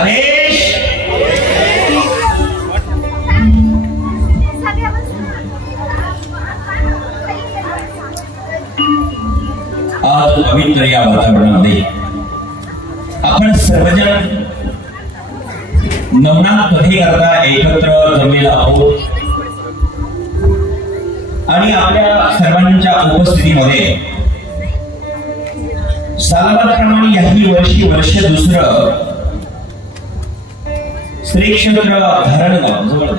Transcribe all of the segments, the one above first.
आदेश आज पवित्र या वातावरणामध्ये आपण सर्वजण नवनाथ कथेकरता एकत्र जमलेलो आहोत आणि आपल्या सर्वांच्या उपस्थितीमध्ये सालाबादप्रमाणे याही वर्ष दुसरं श्री क्षेत्र धारणगाव जवळ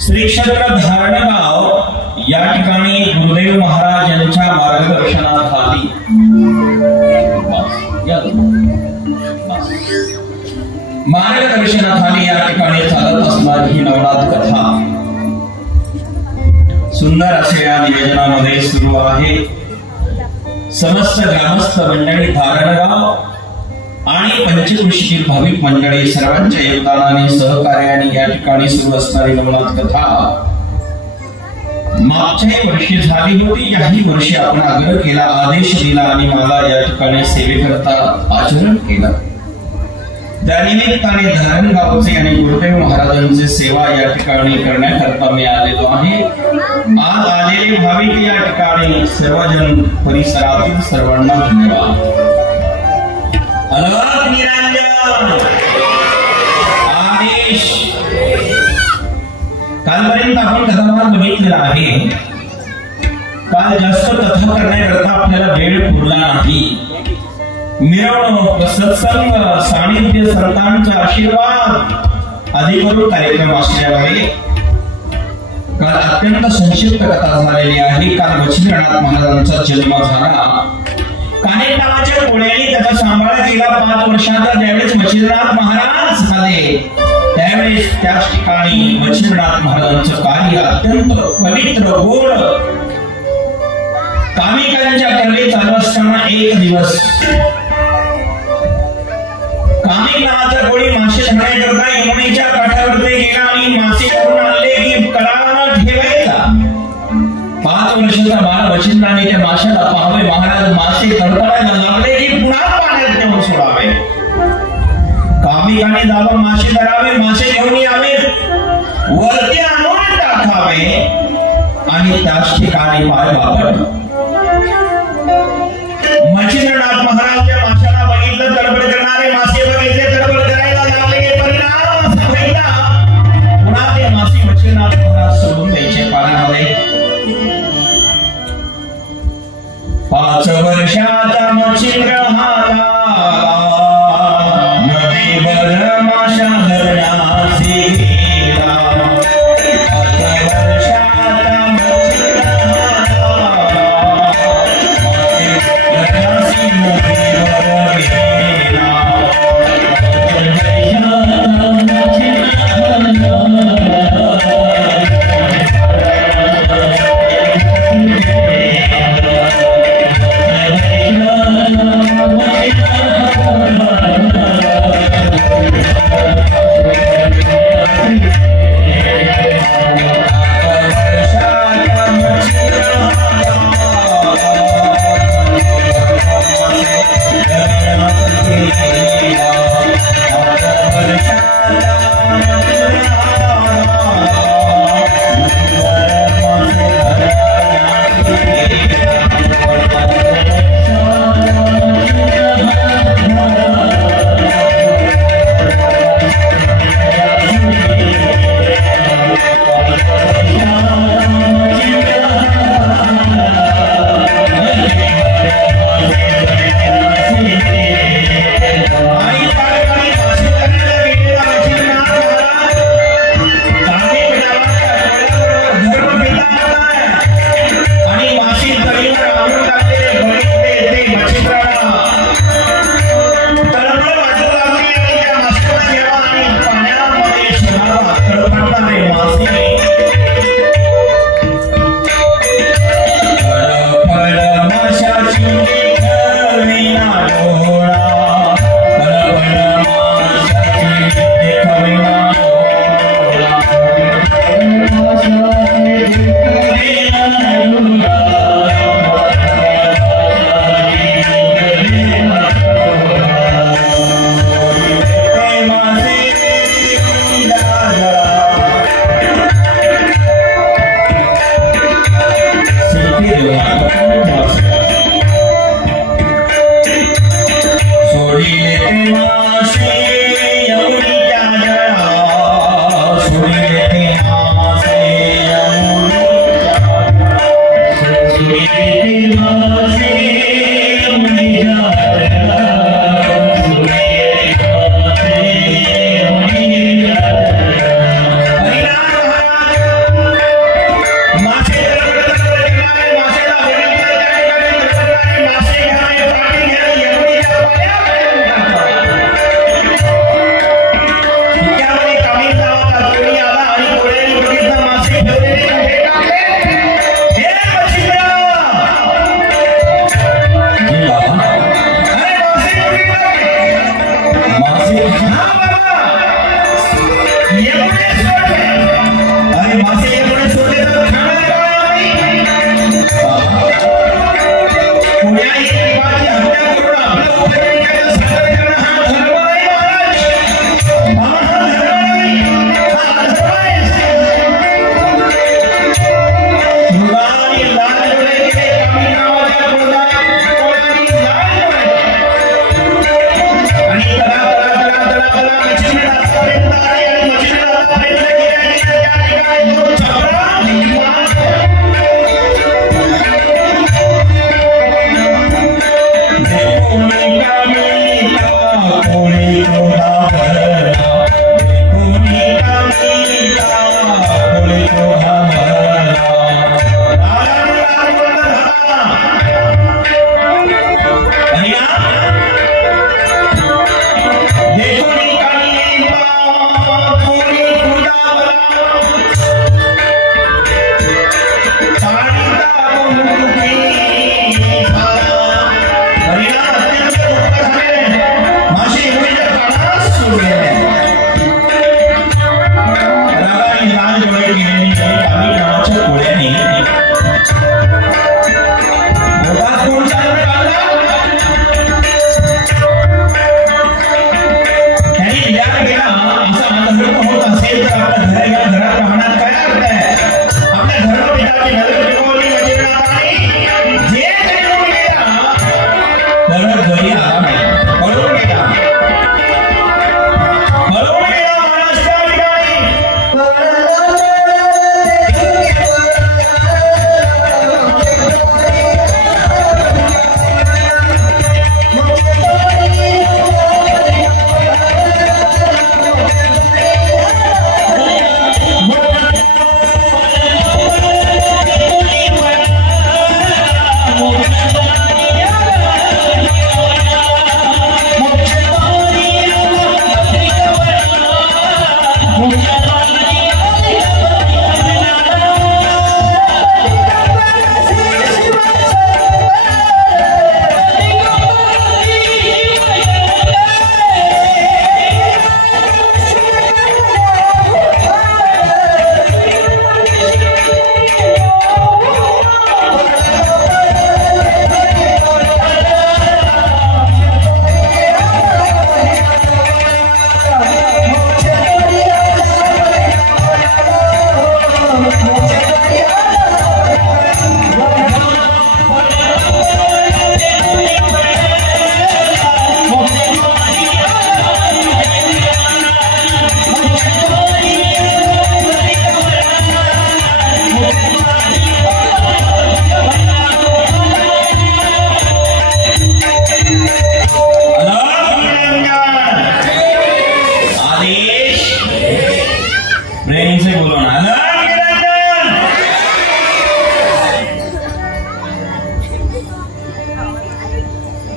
श्री क्षेत्र धारणगाव या ठिकाणी गुरुदेव महाराज यांच्या मार्गदर्शनाखाली या ठिकाणी चालत असणारी ही नवनाथ कथा सुंदर असे या निवेदनामध्ये सुरू आहे। समस्त ग्रामस्थ मंडळी धारणगाव आणि पंचकृषीतील भाविक मंडळी सर्वांच्या योगदानाने सहकार्याने या ठिकाणी सुरू असणारी नवनाथ कथा मागच्या वर्षी झाली होती, याही वर्षी आपण आग्रह केला, आदेश दिला आणि मला या ठिकाणी सेवेकरता आचरण केलं। त्यानिमित्ताने धारणगावचे आणि गुरुदेव महाराजांची सेवा या ठिकाणी करण्याकरता मी आलेलो आहे। आज आलेले भाविक या ठिकाणी सर्वजन परिसरातील सर्वांना धन्यवाद। अलग निरंजन आदेश कालपर्यंत आपण कथाभाग बघितलेला आहे। काल जास्त कथा करण्याकरता आपल्याला वेळ पुरला नाही। मिरवणूक सत्संग सानिध्य संतांचा आशीर्वाद आदी करून कार्यक्रम असल्यामुळे काल अत्यंत संक्षिप्त कथा झालेली आहे। काल वचननाथ महाराजांचा जन्म झाला। काने नावाच्या कोळ्याने त्याचा सांभाळ केला 5 वर्षाचा। ज्यावेळेस वचननाथ महाराज झाले त्यावेळेस त्याच ठिकाणी वचननाथ महाराजांचं कार्य अत्यंत पवित्र गोड कामिकांच्या कडे चालू असताना एक दिवस कामिक नावाचा कोळी मासे धरण्याकरता यमुनेच्या काठावरती गेला आणि मासे धरून आणले की कळा ठेवायचा। 5 वर्षाचा बाळ वचननाने त्या माशाला पाहावे, महाराज मासे तडतडायला लागले की पुन्हा पाण्यात नेऊन सोडावे। कामिकाने दाबा मासे धरावे, मासे घेऊन यावे, वरती आणून टाकावे आणि त्याच ठिकाणी पाय बापट। वचननाथ महाराज त्या माशाला बघितलं, तडफड करणारे मासे बघितले, तडफड करायला लागले। परिणाम असा घडला, पुन्हा ते मासे वचननाथ महाराज सोडून द्यायचे पाण्यामध्ये। 5 वर्षाचा मच्छिंद्र नदीवर माशा धरण्यासी गेला। 5 वर्षाचा मच्छिंद्र धरण्यासी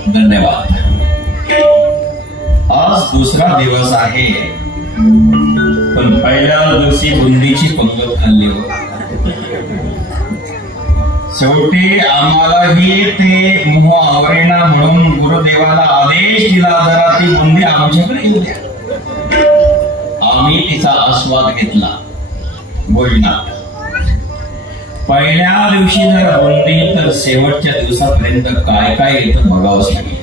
धन्यवाद। आज दुसरा दिवस आहे, पण पहिल्या दिवशी बुंदीची पंगत खाल्ली हो। शेवटी आम्हालाही ते मोह आवरेना म्हणून गुरुदेवाला आदेश दिला, जरा ती बुंदी आमच्याकडे येऊ द्या। आम्ही तिचा आस्वाद घेतला। बोलना पहिल्या दिवशी जर बुंदी, तर शेवटच्या दिवसापर्यंत काय काय येतं बघावंच लागेल।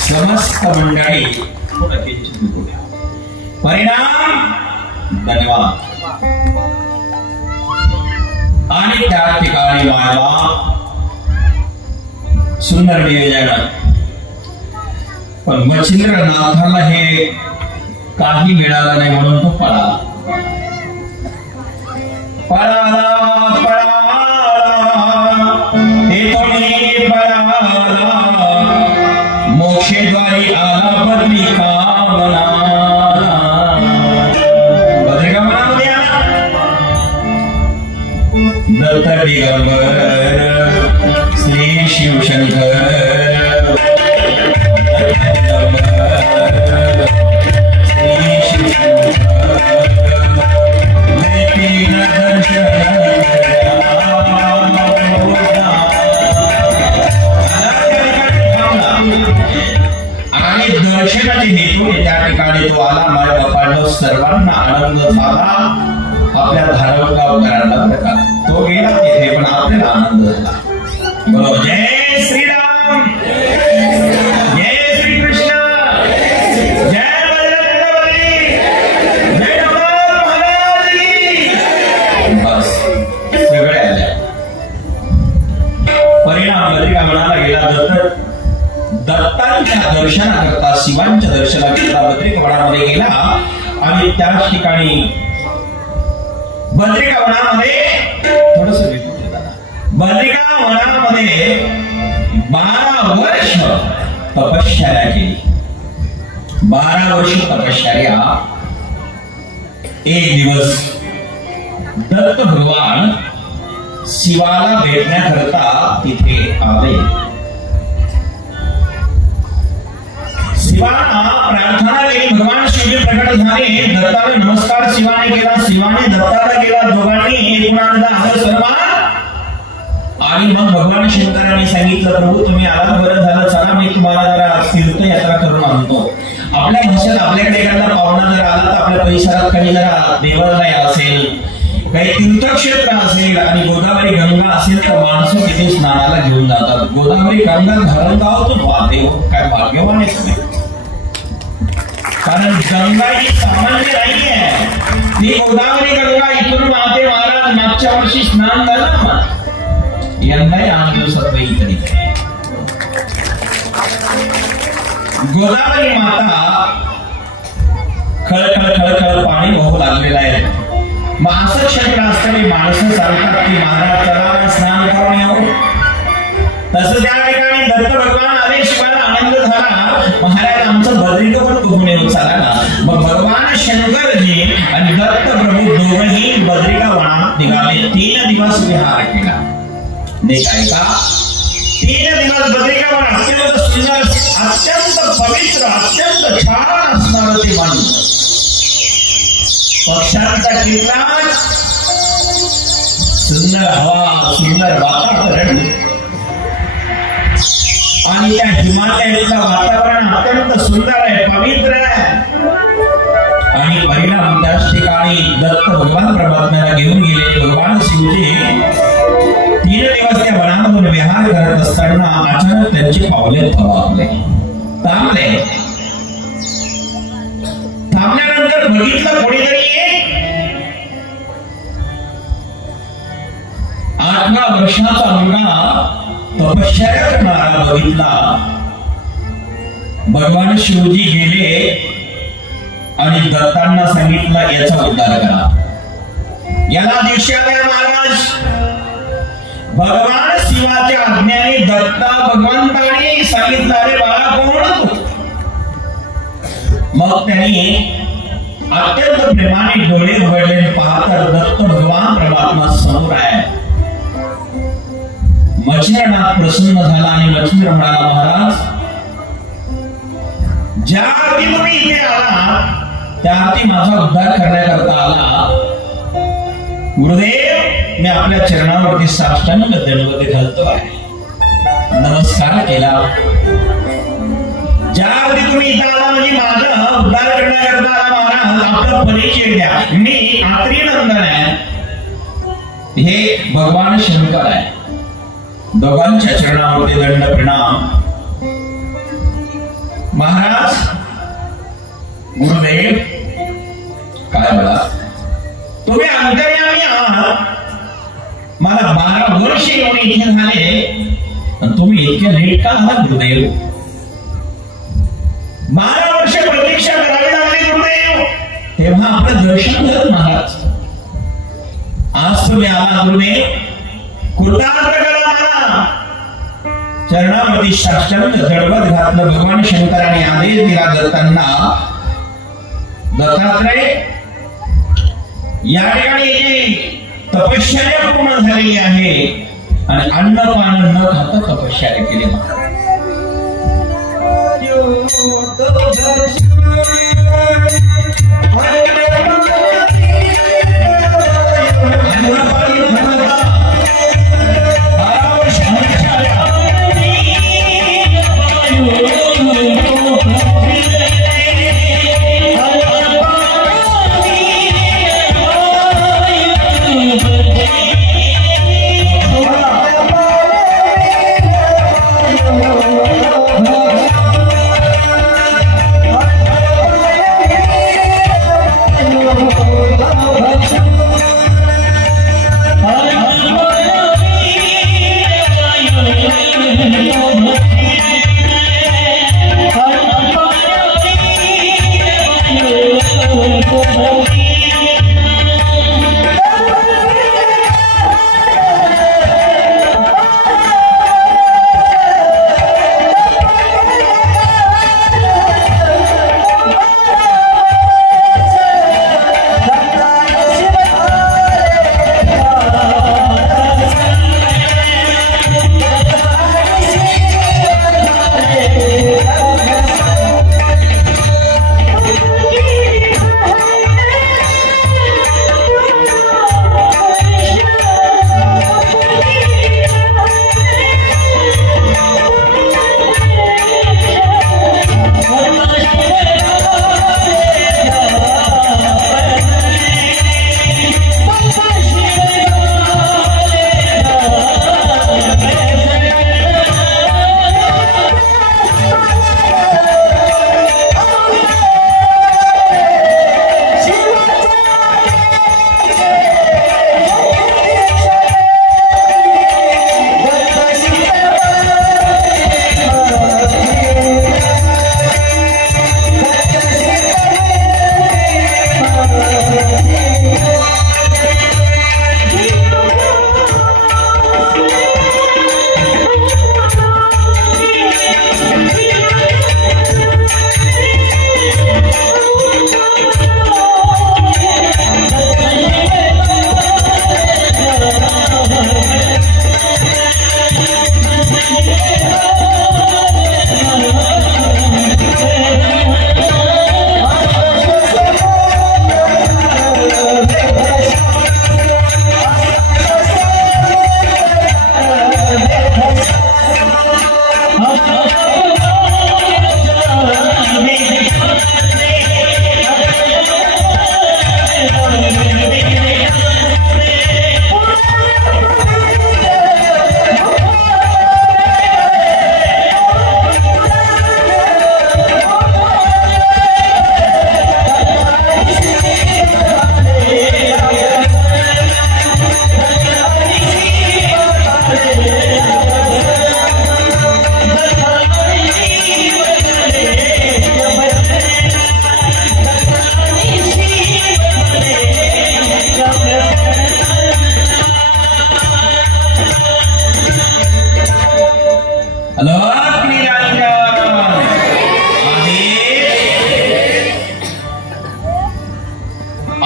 समस्त मंडळी परिणाम धन्यवाद। आणि त्या ठिकाणी माझा सुंदर नियोजन. पण मच्छिंद्रनाथाला हे काही मिळालं नाही म्हणून तो पळाला. मोक्षद्वारी आला बद्रिका मना. बद्रिका मनामध्ये आला. दत्त दिगंबर श्री शिवशंकर आणि दर्शनाचे हेतू त्या ठिकाणी तो आला. माझ्या पांडव सर्वांना आनंद झाला. आपल्या धारवगाव करायला प्रकार तो गेला तिथे पण आपल्याला आनंद झाला. बरोबर. जय श्रीराम, जय श्री कृष्ण, जय बजरंगबली, जय हनुमान महाराज की. बस सगळे आले. परिणाम बद्रिका म्हणाला गेला. दत्तांच्या दर्शनाकरता, शिवांच्या दर्शनाकरता बद्रिका वनामध्ये गेला आणि त्याच ठिकाणी बद्रिका वनामध्ये थोडस बद्रिका वनामध्ये 12 वर्ष तपश्चर्या केली. 12 वर्ष तपश्चर्या. एक दिवस दत्त भगवान शिवाला भेटण्याकरता तिथे आले. शिवाला प्रार्थना केली. भगवान शिवजी प्रकट झाले. दत्ताने नमस्कार शिवाने केला. शिवाने दत्ताला केला. दोघांनी एकमेकांना आदर सन्मान. आणि मग भगवान शंकरांनी सांगितलं, प्रभू तुम्ही आलात, बरं झालं, चला मी तुम्हाला जरा तीर्थयात्रा करून आणतो. आपल्या भाषेत आपल्याकडे एखादा पाहुणा जर आला तर आपल्या परिसरात काही जरा देवालय असेल, काही तीर्थक्षेत्र असेल आणि गोदावरी गंगा असेल तर माणसं तिथे स्नानाला घेऊन जातात. गोदावरी गंगा धरणगावातून वाहते. काय भाग्यवान आहे तुम्ही. कारण गंगा ही सामान्य नाहीये. ती गोदावरी गंगा इथून वाहते. महाराज मागच्या वर्षी स्नान झालं ना, यंदाही 8 दिवसात इकडे गोदावरी माता खळखळ खळखळ पाणी वाहू लागलेलं आहे. मग असं क्षेत्र असताना माणसं सांगतात की महाराज चला स्नान करून येऊ. तसं त्या ठिकाणी दत्त भगवान आले. शिवाला आनंद झाला. महाराज आमचं बद्रिका पण बघून येऊ चला ना. मग भगवान शंकरजी आणि दत्त प्रभू दोघंही बद्रिका वनात निघाले. 3 दिवस विहार केला. नाही काय का 3 दिवस बद्रिका वन अत्यंत सुंदर, अत्यंत पवित्र, अत्यंत छान असणार ते वन. पक्ष्यांचा किल्ला, सुंदर हवा, सुंदर वातावरण आणि त्या हिमालयातलं वातावरण अत्यंत सुंदर आहे, पवित्र आहे. आणि परिणाम त्याच ठिकाणी दत्त भगवान परमात्म्याला घेऊन गेले. भगवान शिवजी 3 दिवस त्या वनामधून विहार करत असताना अचानक त्यांचे पावले थांबले. थांबल्यानंतर बघितलं कोणीतरी 8 वर्षाचा मुलगा तपश्चर्या करणारा बघितला. भगवान शिवजी गेले आणि दत्तांना सांगितलं याचा उद्धार करा. याला दीक्षा द्या महाराज. भगवान शिवाच्या आज्ञेने दत्ता भगवंताने सांगितलं अरे बाळा कोण. मग त्यांनी अत्यंत प्रेमाने डोळे उघडले. पाहत दत्त भगवान परमात्मा समोर आहे. मच्छिंद्रनाथ प्रसन्न झाला आणि मच्छिंद्र म्हणाला महाराज ज्या अर्थी तुम्ही इथे आला त्या अर्थी माझा उद्धार करण्याकरता आला. गुरुदेव मी आपल्या चरणावरती साष्टांग दंडवत घालतो आहे. नमस्कार केला. ज्या अर्थी तुम्ही इथे आला म्हणजे माझा उद्धार करण्याकरता आला महाराज. आपला परिचय द्या. मी आत्री नंदन आहे. हे भगवान शंकर आहे. दोघांच्या चरणावरती दंड प्रणाम. महाराज गुरुदेव काय बोला तुम्ही अंतर्यामी आहात. मला 12 वर्ष येऊन इथे झाले. आणि तुम्ही इतक्या लेट का आहात गुरुदेव? 12 वर्ष प्रतीक्षा करावी लागली गुरुदेव, तेव्हा आपलं दर्शन झालं महाराज. आज तुम्ही आला गुरुदेव, कृतार्थ करा मला. चरणावरती साष्टांग दंडवत घातलं. भगवान शंकराने आदेश दिला दत्तांना, दत्तात्रय या ठिकाणी तपश्चर्या पूर्ण झालेली आहे आणि अन्न पान न खाता तपश्चर्या केली.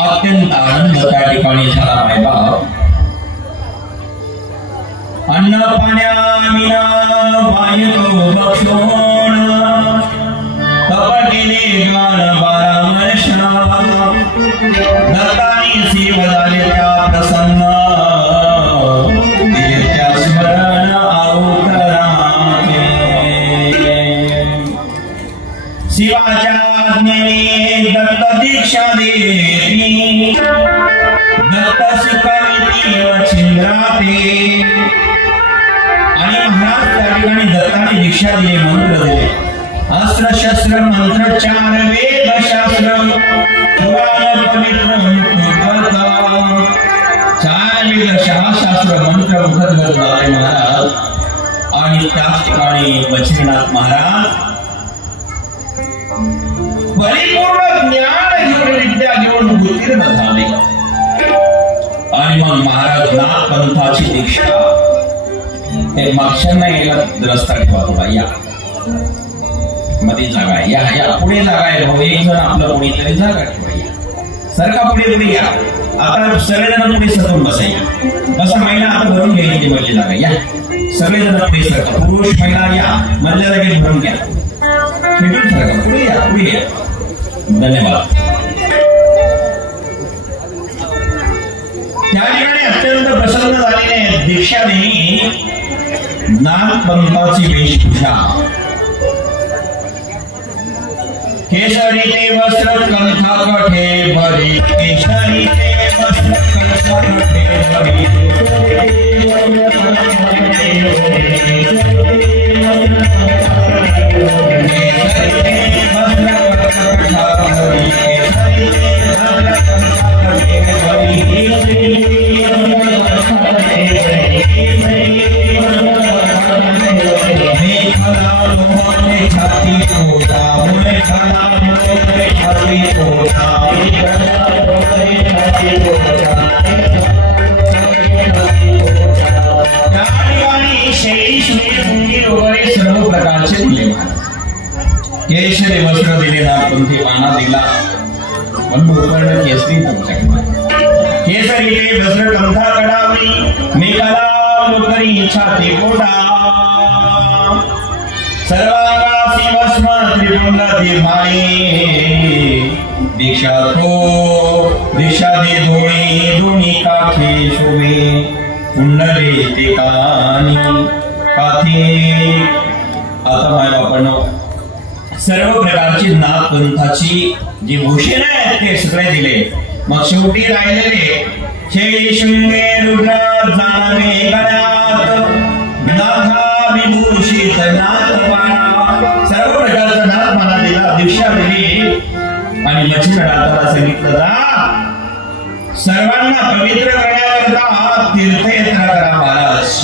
अत्यंत आनंद त्या ठिकाणी झाला पाहिला. अन्न पाण्याविना बायको बक्षोण कपटीने गाण 12 वर्ष दत्तानी सेव झाले त्या प्रसन्न त्या स्मरण अवतराचे शिवाच्या आज्ञेने दत्त दीक्षा देती दत्त शिकविती छिंद्राते आणि महाराज त्या ठिकाणी दत्ताने दीक्षा दिली. मंत्र दिले अस्त्र शस्त्र मंत्र 4 वेद शास्त्र पुराण पवित्र मुखगत 4 वेद शास्त्र मंत्र मुखगत झाले महाराज. आणि त्याच ठिकाणी बचरीनाथ महाराज परिपूर्ण ज्ञान घेऊन विद्या घेऊन उत्तीर्ण झाले आणि मग महाराज नाथ पंथाची दीक्षा ते मागच्यांना यायला रस्ता ठेवा थोडा या मध्ये जागा या या पुढे जागा आहे भाऊ एक जण आपलं कोणीतरी जागा ठेवा या सरका पुढे पुढे या आता सगळेजण पुढे सरकून बसायला बसा महिला आता भरून घ्यायची मधली जागा या सगळेजण पुढे सरका पुरुष महिला या मधल्या जागेत भरून घ्या खेटून सरका पुढे या धन्यवाद त्या ठिकाणी अत्यंत प्रसन्न झालेले दीक्षाने नाथ पंथाची वेशभूषा केसरी ते वस्त्र कंठा कठे भरी केसरी ते वस्त्र कंठा कठे भरी सर्व प्रकारचे दिले केशरी वस्त्र दिले नाथपंथी पाना दिला पण उपकरण केसरी तुमच्याकडे केसरी ते वस्त्र कंठा कडावली मेघाला लोकरी छाती पोटा सर्वांगासी भस्म त्रिपुंड देभाई दीक्षा दे दोणी काखे शोभे कुंडले ते कानी काथे आता माय बापांनो सर्व प्रकारची नाथ पंथाची जी भूषण आहे ते सगळे दिले मग शेवटी राहिलेले शेळी शृंगे रुद्र जाणवे गळ्यात नाथा विभूषित नाथपाणा सर्व प्रकारचा नाथपाणा दिला दीक्षा दिली आणि लक्ष्मणाला सांगितलं जा सर्वांना पवित्र करण्याकरता तीर्थयात्रा करा महाराज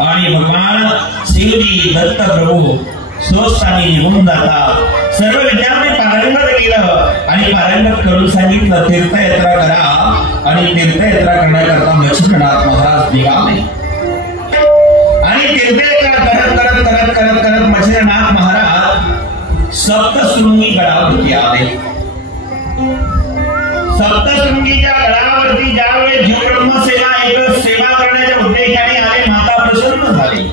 आणि भगवान शिवजी दत्त प्रभू स्वस्थानी निघून जातात सर्व विद्यार्थी पारंगत केलं आणि पारंगत करून सांगितलं तीर्थयात्रा करा आणि तीर्थयात्रा करण्याकरता लक्ष्मणनाथ महाराज निघाले आणि तीर्थयात्रा करत करत करत करत करत लक्ष्मणनाथ महाराज सप्तशृंगी गडावरती आले सप्तशृंगीच्या गडावरती ज्यावेळेस जीवब्रह्मसेना एक सेवा करण्याच्या उद्देशाने आले माता प्रसन्न झाली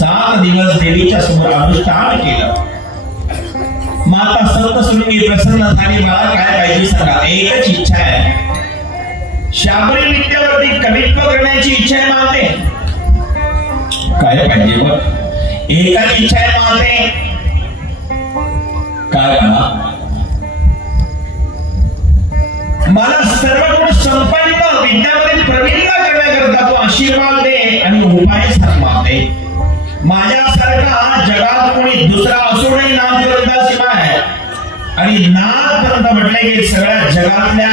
7 दिवस देवीच्या समोर अनुष्ठान केलं माता सप्तशृंगी प्रसन्न झाली मला काय पाहिजे सांगा एकच इच्छा आहे शाबरी विद्यावरती कवित्व करण्याची इच्छा आहे माते काय पाहिजे बघ एकच इच्छा आहे माते काय मला सर्व गुण संपन्न विद्यामध्ये प्रवीण करण्याकरता तू आशीर्वाद दे आणि उपाय सांग दे माझ्यासारखा जगात कोणी दुसरा असूनही नाथपंथाशिवाय आणि नाथपंथ म्हटले की सगळ्या जगातल्या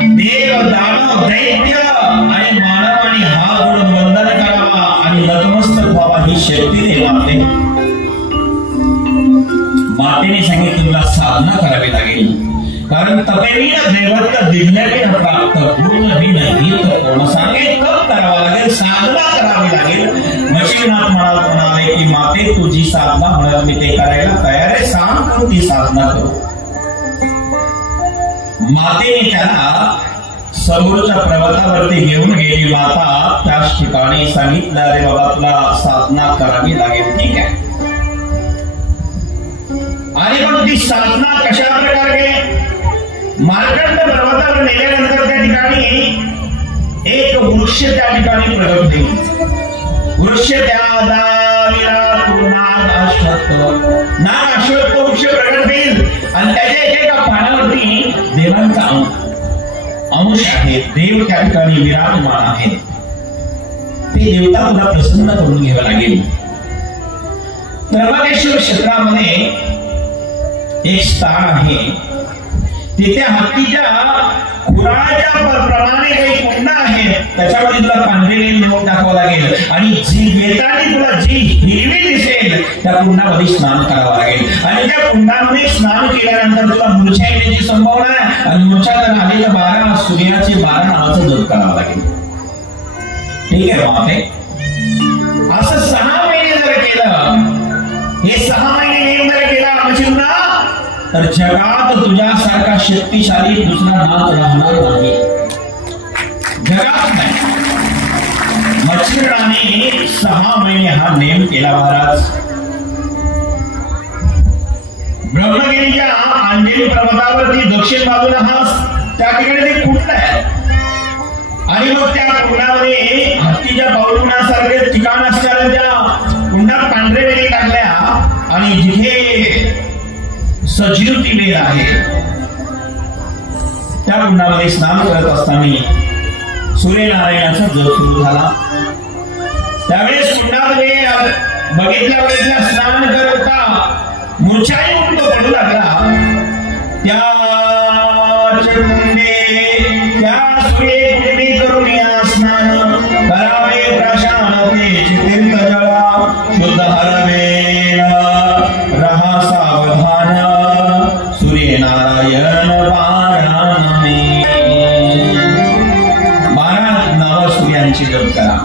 देव दानव दैत्य आणि मानवाने हा गुण वंदन करावा आणि नतमस्तक व्हावा ही शक्ती दे मातेने सांगितलं तुला साधना करावी लागेल कारण तपेवीन देवत्व दिव्यतेन प्राप्त पूर्ण गीत कोण सांगे तप करावा लागेल साधना करावी लागेल लक्ष्मणनाथ म्हणाले की माते तुझी साधना म्हणत मी ते करायला तयार आहे सांग करू ती साधना करू मातेने त्याला समोरच्या पर्वतावरती घेऊन गेली माता त्याच ठिकाणी सांगितलं अरे बाबा तुला साधना करावी लागेल ठीक आहे आणि मग ती साधना कशा प्रकारे मार्कंड पर्वतावर नेल्यानंतर त्या ठिकाणी एक वृक्ष त्या ठिकाणी प्रगट होईल वृक्ष त्या नाग अश्वत्थ वृक्ष प्रगट होईल आणि त्याच्या एका पानावरती देवांचा अंश आहे देव त्या ठिकाणी विराजमान आहे ते देवता तुला प्रसन्न करून घ्यावं लागेल त्र्यंबकेश्वर क्षेत्रामध्ये एक स्थान आहे तिथे हत्तीच्या खुराच्या प्रमाणे काही कुंड आहेत, त्याच्यामध्ये तुला पांढरे वेल घेऊन टाकावं लागेल आणि जी येताना तुला जी हिरवी दिसेल त्या कुंडामध्ये स्नान करावं लागेल आणि त्या कुंडामध्ये स्नान केल्यानंतर तुला मूर्छा येण्याची संभावना आहे आणि मूर्छा जर आली तर 12 सूर्याचे 12 नावाचं जप करावं लागेल. ठीक आहे बापे. असं 6 महिने जर केलं, हे 6 महिने नेम जर केला मच्छिंद्रा, तर जगात तुझ्यासारखा शक्तिशाली दुसरा नाथ राहणार नाही, जगात नाही. मच्छिंद्राने 6 महिने हा नेम केला महाराज. ब्रह्मगिरीच्या अंजनी पर्वतावरती दक्षिण बाजूला हा त्या ठिकाणी ते कुंड आहे आणि मग त्या कुंडामध्ये हत्तीच्या पाऊलखुणासारखे ठिकाण असणाऱ्या त्या कुंडात पांढरे वेली टाकल्या आणि जिथे सजीव ती वेल आहे त्या कुंडामध्ये स्नान करत असताना सूर्यनारायणाचा जप सुरू झाला. त्यावेळेस कुंडामध्ये बघितल्या स्नान करता मूर्छाही उठून पडू लागला. त्या सूर्ये कुंडी करून स्नान करावे प्रशांततेचे तीर्थजळा शुद्ध हरवे रहा सावधान सूर्यनारायण 12 नाव सूर्यांची जप करा.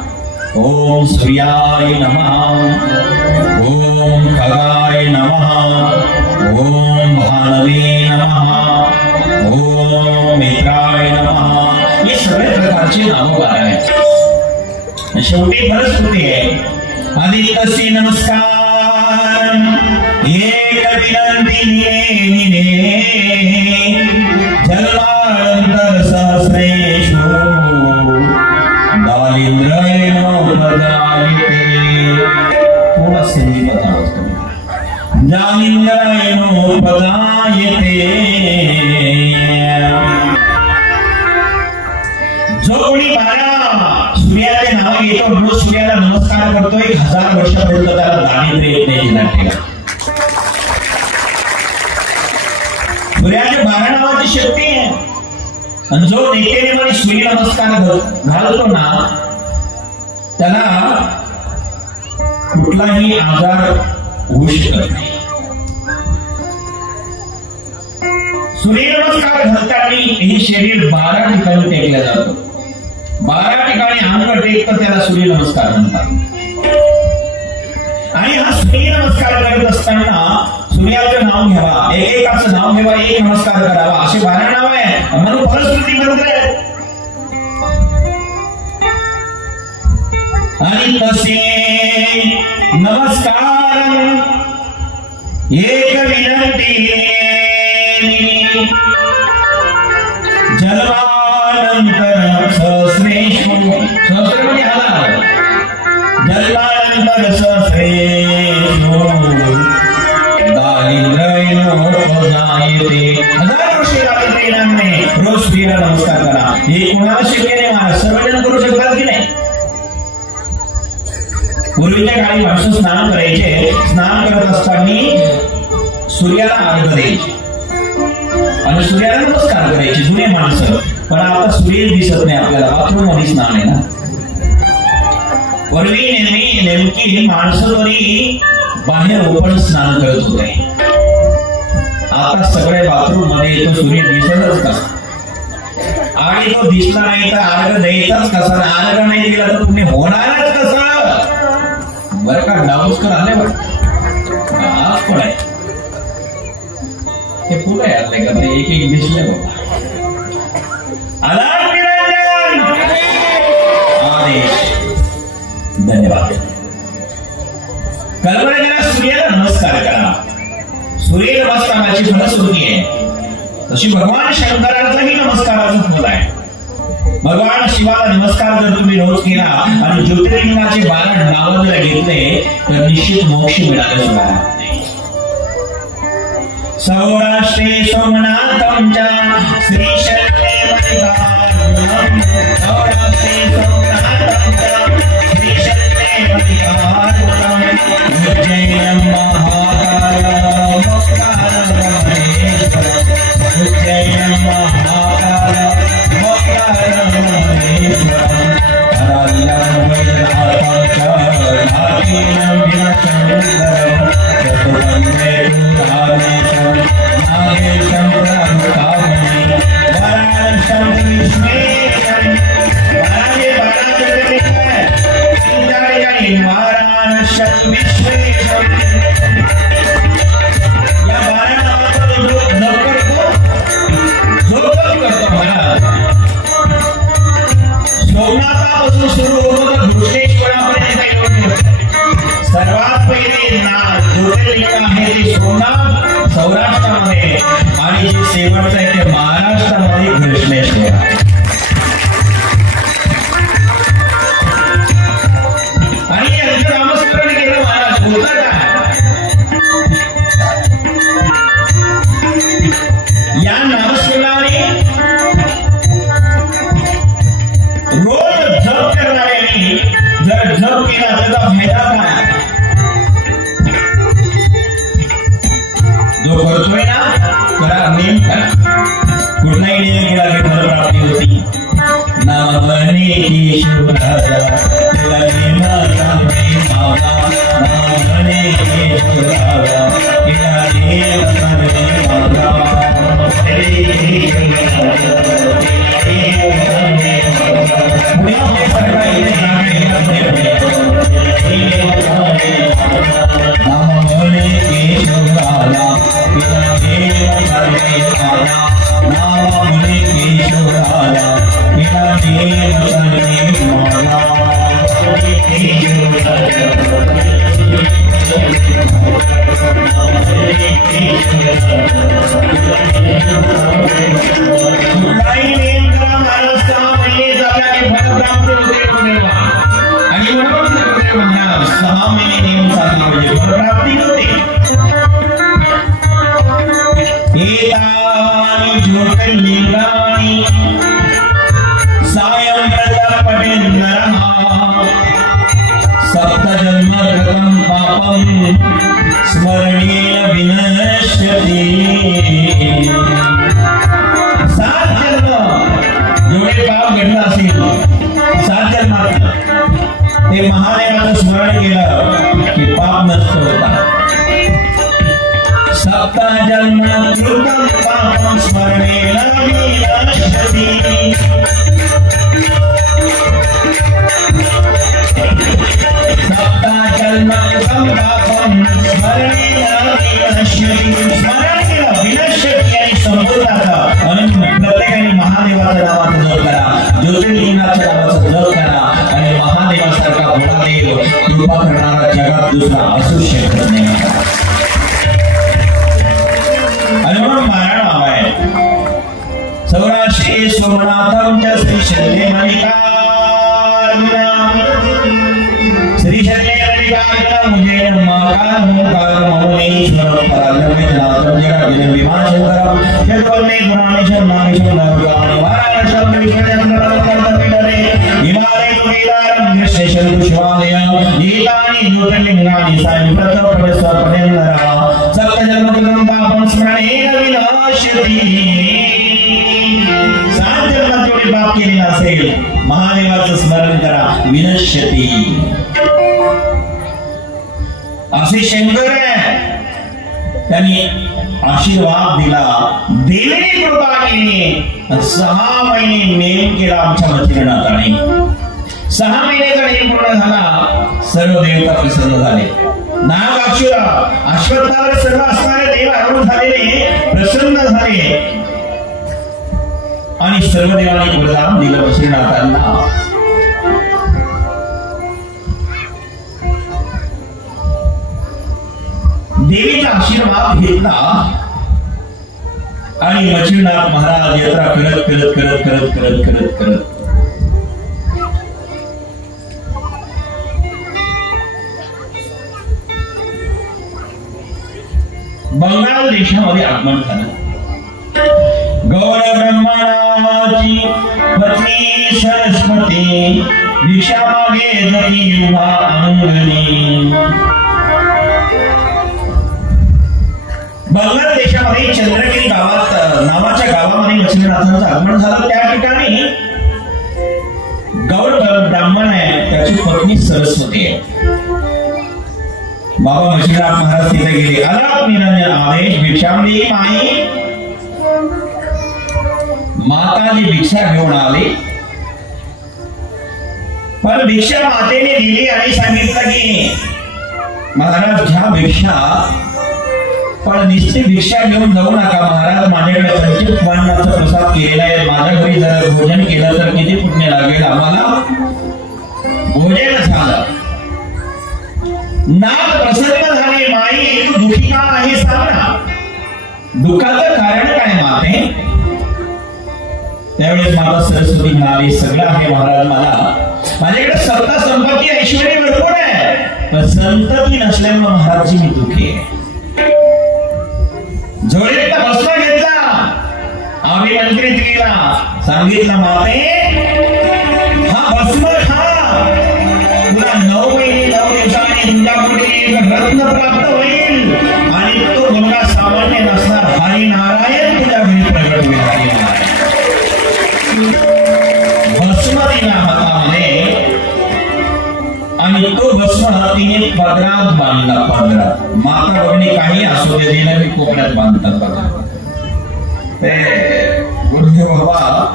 ओम सूर्याय नमः, ओम खगाय नमः, ओम भानवे नमः, ओम मित्राय नमः. हे सगळे प्रकारचे नाम आहेत. शेवटी फलश्रुती आहे. आदित्यसी नमस्कार एक विनंती जन्मांतर सहस्रेषु थोड़ा सिंधी बताओ. जो कोणी 12 सूर्याचे नाव घेतो, रोज सूर्याला नमस्कार करतो, 1000 वर्षापर्यंत त्याला दारिद्र्य येत नाही. सूर्याच्या 12 नावाची शक्ती आहे आणि जो नेतेने सूर्य नमस्कार घालतो ना त्याला कुठलाही आजार होऊ शकत नाही. सूर्य नमस्कार घालताना हे शरीर 12 ठिकाणी टेकलं जातं. 12 ठिकाणी अंग टेकतं त्याला सूर्य नमस्कार म्हणतात. आणि हा सूर्य नमस्कार करत असताना सूर्याचं नाव घ्यावा, एकेकाचं नाव घ्यावा, एक नमस्कार करावा, असे 12 नाव आहे म्हणून फलश्रुती मंत्र आहे. आणि तसे नमस्कार एक विनंती जन्मानंतर सहस्रेषु, सहस्र म्हणजे 1000, जन्मानंतर सहस्रेषु दारिद्र्य 1000 वर्षे दारिद्र्याने रोज सूर्याला नमस्कार करा. हे कोणाला शक्य नाही महाराज, सर्वजण करू शकतात की नाही. पूर्वीच्या काळी माणसं स्नान करायचे, स्नान करत असताना सूर्याला अर्घ्य द्यायचे आणि सूर्याला नमस्कार करायचे जुने माणसं. पण आता सूर्य दिसत नाही आपल्याला, बाथरूम मध्ये स्नान आहे ना. पूर्वी नेमकी माणसं तरी बाहेर ओपन स्नान करत होते. आता सगळे बाथरूम मध्ये तो सूर्य दिसतच कसा आणि तो दिसला नाही तर अर्घ्य द्यायचाच कसा, अर्घ्य नाही दिला तर तुम्ही होणारच कसं. बर का डाऊसकर आल्यावर आज पण आहे ते पुढे आले का ते एक दिसले आदेश. धन्यवाद. कल्पना करा सूर्याला नमस्कार करा. सूर्य नमस्काराची फलश्रुती आहे. तशी भगवान शंकराचाही नमस्काराचं फल आहे. भगवान शिवाला नमस्कार जर तुम्ही रोज केला आणि ज्योतिर्लिंगाचे 12 नाव जर घेतले तर निश्चित मोक्ष मिळाल्याशिवाय नाही. सौराष्ट्रे सोमनाथं च श्रीशैले मल्लिकार्जुनम्, सौराष्ट्रे सोमनाथं च श्रीशैले मल्लिकार्जुनम्, उज्जैनं महाकाल मोक्तारं रमणेश्वरम्, उज्जैनं सर्वात पहिले ज्योतिर्लिंग आहे ते सोमनाथ सौराष्ट्रामध्ये आणि जे शेवटचं आहे ते महाराष्ट्रामध्ये घृष्णेश्वर. आणि यांचं नामस्मरण केलं महाराज होतं काय? या नामस्मरणाने रोज जप करणाऱ्यांनी जर जप केला त्याचा फायदा काय? जो करतोय ना त्याला नेम करा. कुठलाही नेम केला की फलप्राप्ती होती. नामने केशवराजा तुला नेमाचा मावा, नामने केशवराजा तुला नेमाचा मावा. स्मरणेन विनश्यति. 7 जन्म जेवढे पाप घडला असेल 7 जन्मात ते महादेवाचं स्मरण केलं की पाप नष्ट होतात. 7 जन्म कृतं पापं स्मरणेन विनश्यति. प्रत्येकाने महादेवाच्या नावाचा जप करा, ज्योतिर्लिंगाच्या नावाचा जप करा आणि महादेवासारखा महादेव कृपा करणारा जगात दुसरा असू शकत नाही. आणि म्हणून नारायण नाव आहे सौराष्ट्रे सोमनाथम च श्री शैले श्री शैले मुझे माकार मुकार मौनेश्वर परालमेश्वर जगत विमान शंकरम जगवन्ने पुराणेश्वर नामेश्वर नामगानि वाराणसम विश्वचंद्रम हिमालय तुरीदारम कृष्णेश्वर शिवालयम गीतानि ज्योतिर्लिंगानि सायंप्रत प्रवेशर पदेंद्रा सप्तजन्मकृतं पापं स्मरणेन विनाश्यति. 7 जन्मात जेवढे पाप केले असेल महादेवाचं स्मरण करा विनश्यति. असे शंकर त्यांनी आशीर्वाद दिला, देवीने कृपा केली. 6 महिने नेम केला आमच्या मच्छिंद्रनाथाने. 6 महिन्याचा नेम पूर्ण झाला. सर्व देवता प्रसन्न झाले. नाग अक्षुरा अश्वत्थावर सर्व असणारे देव आरूढ झालेले प्रसन्न झाले आणि सर्व देवांनी वरदान दिलं मच्छिंद्रनाथांना. देवीचा आशीर्वाद घेतला आणि मच्छिंद्रनाथ महाराज यात्रा करत करत करत करत करत करत करत बंगाल देशामध्ये आगमन झालं. गौर ब्रह्मणाची पत्नी सरस्वती भिक्षा मागे जती युवा अंगणी. बंगाल देशामध्ये चंद्रगिरी गावात नावाच्या गावामध्ये मच्छिंद्रनाथांचं आगमन झालं. त्या ठिकाणी गौर ब्राह्मण आहे, त्याची पत्नी सरस्वती आहे. बाबा मशीराम महाराज तिथे गेले. अलग निरंजन आदेश भिक्षामणी माई. माताजी भिक्षा घेऊन आली, पण भिक्षा मातेने दिली आणि सांगितलं की महाराज घ्या भिक्षा, पण निश्चित भिक्षा घेऊन जाऊ नका महाराज. माझ्याकडे पंचवीस वाणाचा प्रसाद केलेला आहे. माझ्या घरी जर भोजन केलं तर किती पुण्य लागेल आम्हाला. भोजन झालं, नाथ प्रसन्न झाले. माई तू दुःखी का आहे सांग ना, दुःखाचं कारण काय माते. त्यावेळेस माता सरस्वती म्हणाली सगळं आहे महाराज, मला माझ्याकडे सत्ता संपत्ती ऐश्वर्य भरपूर आहे, पण संतती नसल्यामुळे महाराजची मी दुःखी आहे. जोडीतला भस्म घेतला, अभिमंत्रित केला, सांगितलं माते हा भस्म खा, तुला 9 महिने 9 दिवसांनी तुझ्यापुढे रत्न प्राप्त होईल आणि तो मुलगा सामान्य नसणार, हरी नारायण तुझ्या घरी प्रगट होईल. भस्म दिला हातामध्ये आणि तो भस्म तिने पदरात बांधला. पदरात माता बघणे काही असू दे, दिला मी कोपऱ्यात बांधतात बघा. ते गुरुदेव बाबा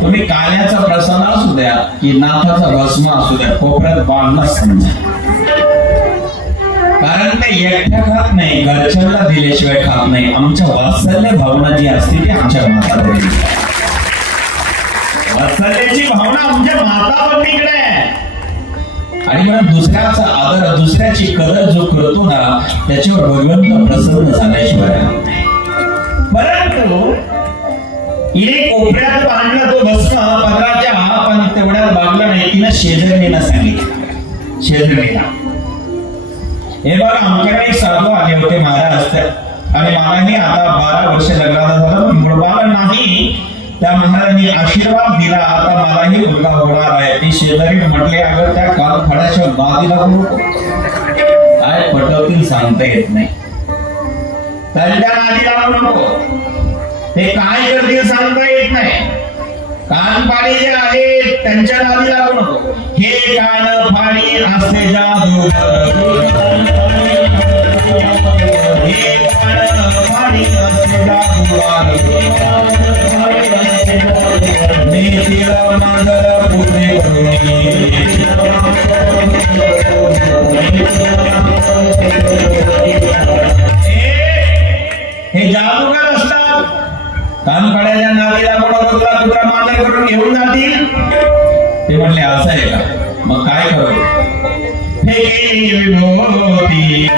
तुम्ही काल्याचा प्रसंग असू द्या की नाथाचा भस्म असू द्या, कोपऱ्यात बांधला समजा. कारण ते एकट्या खात नाही, घरच्यांना दिल्याशिवाय खात नाही. आमच्या वात्सल्य भावना जी असते ती आमच्या माता बहिणी, वात्सल्याची भावना आमच्या माता बहिणीकडे आहे. आणि म्हणून दुसऱ्याचा आदर, दुसऱ्याची कदर जो करतो ना त्याच्यावर भगवंत प्रसन्न झाल्याशिवाय. परंतु हिने कोपऱ्यात बांधला तो भस्म पदराच्या, पण तेवढ्यात बांधला नाही. तिनं शेजारणीला सांगितलं, शेजारणीला हे बघा आमच्याकडे एक साधू आले होते महाराज, आणि मलाही आता 12 वर्ष लग्नाला झालं, मुलगा नाही. त्या महाराजांनी आशीर्वाद दिला, आता मलाही मुलगा होणार आहे. ती शेजारी म्हटले अगं त्या काल फळाच्या नादी लागू नको, काय पटवतील सांगता येत नाही. त्यांच्या नादी लागू नको, ते काय करतील सांगता येत नाही. कान पाडी जे आहेत त्यांच्या नादी लागू नको. हे कान पाडी असते जादू, हे कान पाडी असते जादू, मेथीला मांजर पुढे हे जादूगार असतात. कानकड्याच्या नादीला कोणा तुला मांजर करून घेऊन जातील. ते म्हणले असं आहे का, मग काय करू. हे विभूती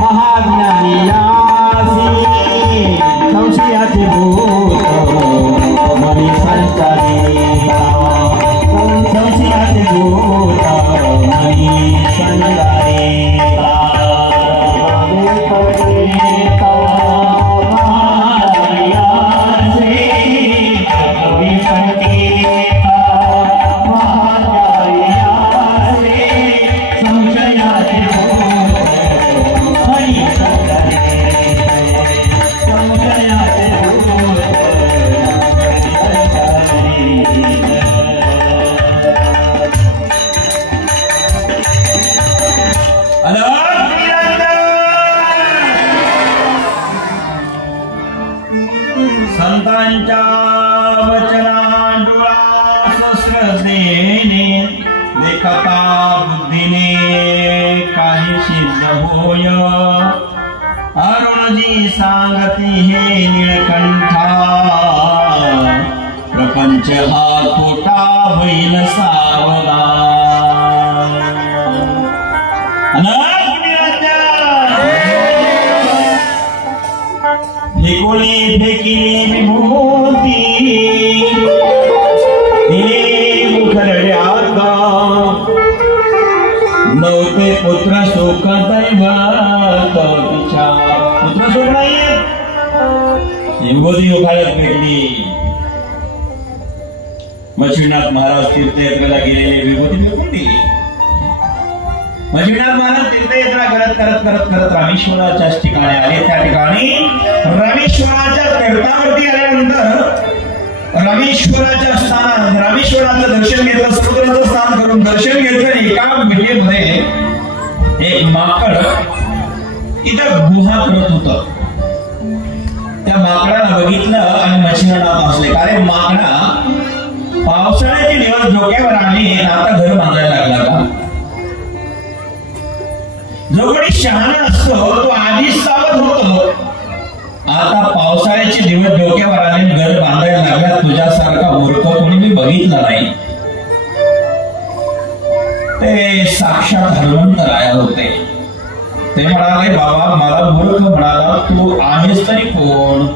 महाज्ञानी संतांच्या वचनांडुळास श्रद्धेने देखता बुद्धीने काही सिद्ध होय अरुणजी सांगते हे निळकंठा प्रपंच हा खोटा होईल सावधान फेकुली फेकिली विभूती मुखरड्यात नव्हते पुत्र सुख दैवत तिच्या पुत्र सुख नाही विभूती उखाळ्यात फेकली मच्छिनाथ महाराज तीर्थयात्रेला गेलेले विभूती फेकून दिली मच्छिनाथ महाराज तीर्थयात्रा करत करत करत करत रामेश्वराच्याच ठिकाणी आले त्या ठिकाणी रामेश्वराच्या तीर्थावरती आल्यानंतर रामेश्वराच्या स्थानात रामेश्वराचं दर्शन घेतलं समुद्राचं स्नान करून दर्शन घेतलं एका भेटीमध्ये एक माकड इथं गुहा करत होत त्या माकडाला बघितलं आणि मच्छिनाथ असले कारण माकडा पावसाळ्याचे दिवस डोक्यावर आले आता घर बांधायला लागला का जो कोणी शहाणा असतो तो आधीच सावध होतो आता पावसाळ्याचे दिवस डोक्यावर आले घर बांधायला लागला तुझ्यासारखा मूर्ख कोणी मी बघितला नाही ते साक्षात हनुमंत राया होते ते म्हणाले बाबा मला मूर्ख म्हणाला तू आहेस तरी कोण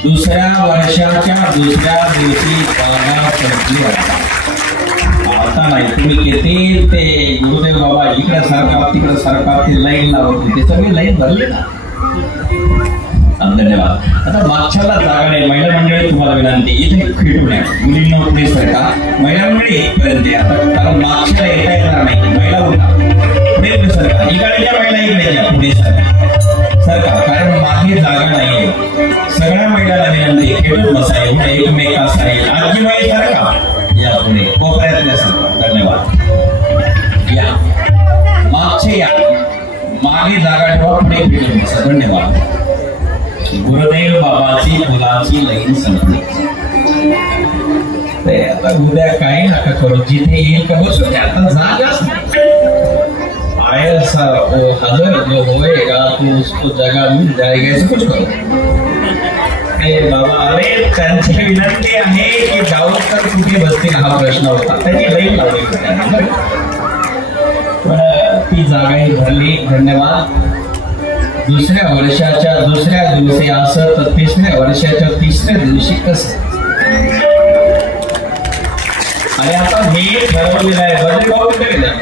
दुसऱ्या वर्षाच्या दुसऱ्या दिवशी आता नाही तुम्ही किती ते गुरुदेव बाबा इकडे सरकार तिकडे सरकार ते लाईन लावत ते सगळे लाईन भरले ना धन्यवाद. आता मागच्याला जागा नाही. महिला मंडळी तुम्हाला विनंती इथे खेटून या. मुलींना पुढे सरका. महिला मंडळी इथपर्यंत या. कारण मागच्याला येता येणार नाही. महिला उठा पुढे पुढे सरका. इकडच्या महिला इकडे या पुढे सरका. कारण मागे जागा नाहीये. सगळ्या महिलांना विनंती खेटून बसाय. एकमेकास राहील. आजी बाई सरका या पुढे कोपऱ्यातल्या सरका. धन्यवाद. या मागचे या. मागे जागा ठेवा. पुढे खेटून बसा. धन्यवाद. गुरुदेव बाबाची फुलाची लईन संपली. आता उद्या काही नका करू. जिथे येईल का बसू. आता जागाच ऐसा वो हजर जो होएगा तो उसको जगह मिल जाएगा. ऐसे कुछ करो. बाबा अरे त्यांची विनंती आहे की गावकर कुठे बसतील हा प्रश्न होता. त्याची लई लावली पण ती जागाही भरली. धन्यवाद. दुसऱ्या वर्षाच्या दुसऱ्या दिवशी असं तर तिसऱ्या वर्षाच्या तिसऱ्या दिवशी कसं. आणि आता मी ठरवलेलं आहे. बद्रीभाऊ कुठे गेला.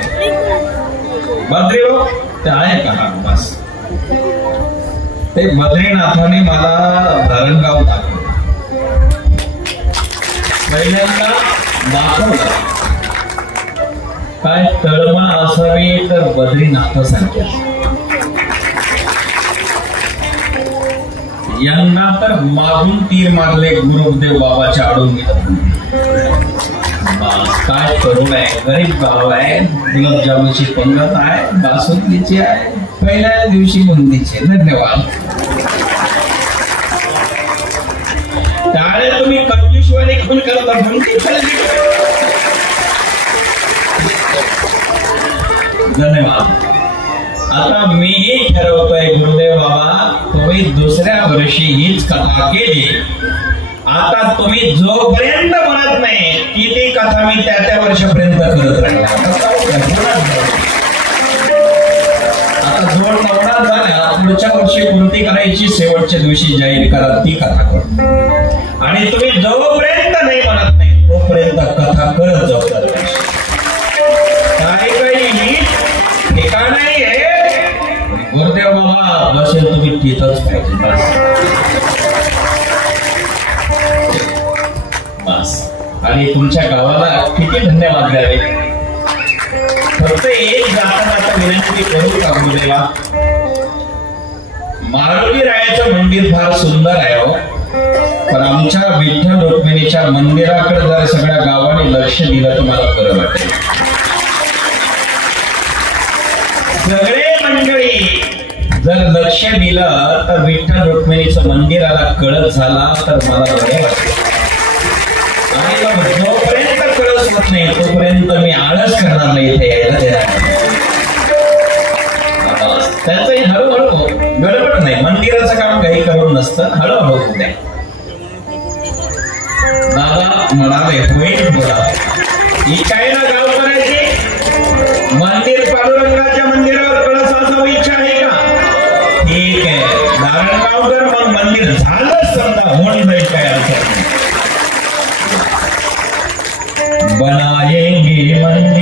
बद्रीभाऊ ते आहे का. बस ते बद्रीनाथाने मला धरणगाव दाखवलं. पहिल्यांदा दाखवलं काय तळमळ असावी तर बद्रीनाथासारखे. यांना तर मागून तीर मारले. गुरुदेव बाबाच्या आडून गेलं. काय करून आहे. गरीब गाव आहे. गुलाबजामुनची पंगत आहे. बासुंदीची आहे. पहिल्या दिवशी बुंदीची. धन्यवाद. त्यावेळेस तुम्ही कंजूसवाने खून करता. धन्यवाद. आता मीही ठरवतोय गुरुदेव बाबा तुम्ही दुसऱ्या वर्षी हीच कथा केली. आता तुम्ही जोपर्यंत म्हणत नाही की ती कथा मी त्या वर्षापर्यंत करत राहील. आता जोड नवडा झाला. पुढच्या वर्षी कोणती करायची शेवटच्या दिवशी जाहीर करा. ती कथा करू. आणि तुम्ही जोपर्यंत नाही म्हणत नाही तोपर्यंत कथा करत जाऊ. काही ठिकाण आहे. गुरुदेव बाबा बसेल तुम्ही तिथंच पाहिजे. बस. आणि तुमच्या गावाला किती धन्यवाद द्यावे. फक्त एक जाता विनंती करू का गुरुदेवा. मारुती रायाचं मंदिर फार सुंदर आहे हो. पण आमच्या विठ्ठल रुक्मिणीच्या मंदिराकडे जर सगळ्या गावाने लक्ष दिलं तर मला बरं वाटेल. सगळे मंडळी जर लक्ष दिलं तर विठ्ठल रुक्मिणीचं मंदिराला कळस झाला तर मला बरे वाटते. आणि मग जोपर्यंत कळस होत नाही तोपर्यंत मी आळस करणार नाही इथे यायला देणार. त्याचंही हळूहळू गडबड नाही. मंदिराचं काम काही करून नसतं. हळूहळू द्या. दादा म्हणाले होईल बोला. ही काय ना गाव करायची. मंदिर पांडुरंगाच्या मंदिरावर कळस असावी इच्छा आहे का. ठीक आहे. नारायणगावकर मग मंदिर झालंच समजा. होऊन जाईल काय अर्थ. बनाएंगे मंदिर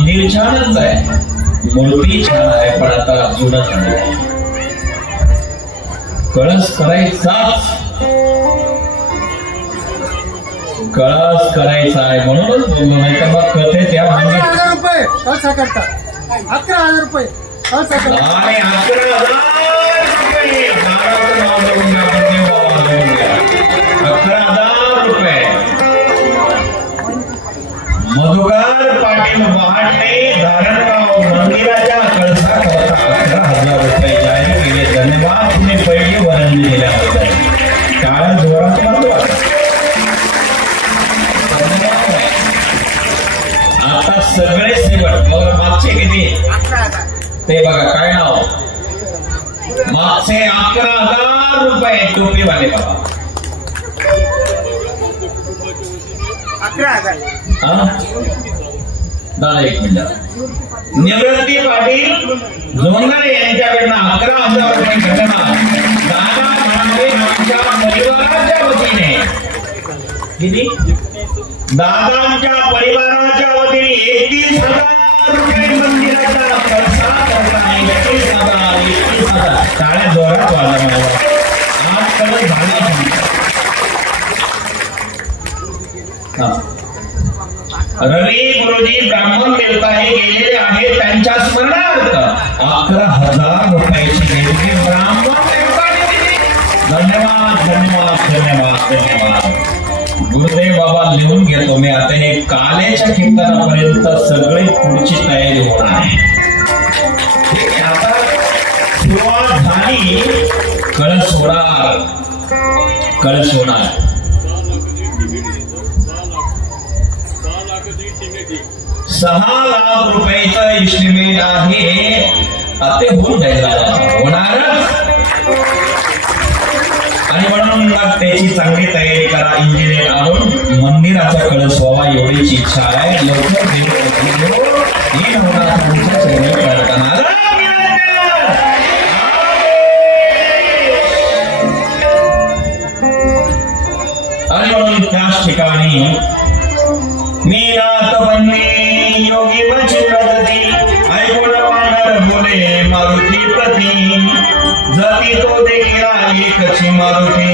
मंदिर छानच आहे, मूर्ती छान आहे, पण आता जुनं झालेलं आहे. कळस करायचाच, कळस करायचा आहे म्हणूनच बोललो, नाही तर मग कथे त्या 11,000 रुपये कळसा करता. 11,000 रुपये कळसा करता. 11,000 रुपये 11,000 रुपये. मधुकर पाटील महाडने धारणगाव मंदिराच्या कळसाकरता 11,000 रुपये जाहीर केले. धन्यवाद, तुम्ही पहिले वर्णन दिल्याबद्दल. टाळ्या जोरात वाजवा. आता सगळे सेवक मागचे किती ते बघा, काय नाव मागचे 11,000 रुपये टोपीवाले बाबा. 11,000. दादा एक मिनिट. निवृत्ती पाटील जोंधळे यांच्याकडनं 11,000 रुपये घटना दादा म्हणाले आमच्या परिवाराच्या वतीने. किती? दादांच्या परिवाराच्या वतीने 31,000 रुपये मंदिराचा खर्चा करताना 31,000. टाळ्या जोरात वाजवा. आजकाल झाला रवी गुरुजी ब्राह्मण देवता हे गेलेले आहेत, त्यांच्या स्मरणार्थ 11,000 रुपयाची देणगी ब्राह्मण देवताने दिली. धन्यवाद धन्यवाद धन्यवाद धन्यवाद. गुरुदेव बाबा लिहून घेतो मी. आता हे कालेच्या कीर्तनापर्यंत सगळे पुढची तयारी होणार आहे. आता सुरुवात झाली. कळस होणार, कळस होणार. 6 लाख रुपयाचं इस्टिमेट आहे. ते होऊन जाईल, होणारच. आणि म्हणून मग त्याची चांगली तयारी करा. इंजिनियर आणून मंदिराचा कळस व्हावा एवढीची इच्छा आहे. लवकर आणि म्हणून त्याच ठिकाणी मी नाथ बनले योगी वचिरती ऐकून वानर बोले मारुती प्रती जती तो देखील एकची मारुती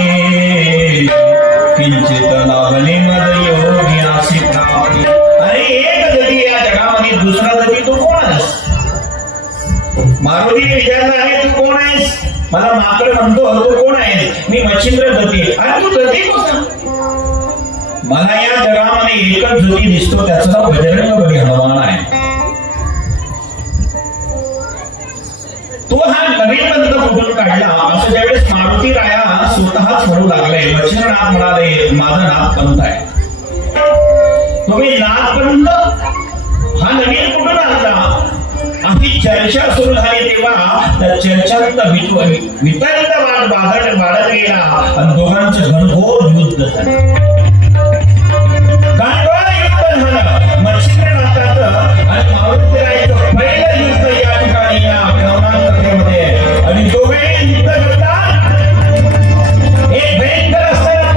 किंचित लाभले मद योगी अशी प्राप्ती. अरे एक जती या जगामध्ये, दुसरा जती तू कोण आहेस? मारुतीने विचारलं आहे तू कोण आहेस? मला माकड म्हणतो तू कोण आहेस? मी मच्छिंद्र जती. अरे तू जती कोण? मला या जगामध्ये एकच ज्योती दिसतो, त्याचा बजरंग बली हनुमान आहे. तो हा नवीन पंथ कुठून काढला असं ज्यावेळेस मारुती राया स्वतःच म्हणू लागले. मच्छिंद्रनाथ म्हणाले माझा नाथपंथ आहे. तुम्ही नाथपंथ हा नवीन कुठून आणला अशी चर्चा सुरू झाली. तेव्हा त्या चर्चांत वितरित वाढत गेला आणि दोघांचं घनघोर युद्ध झालं. मच्छिंद्रनाथाचं आणि मारुतीरायाचं पहिलं युद्ध या ठिकाणी या नवनाथ कथेमध्ये. आणि दोघे युद्ध करतात. एक भयंकर असताना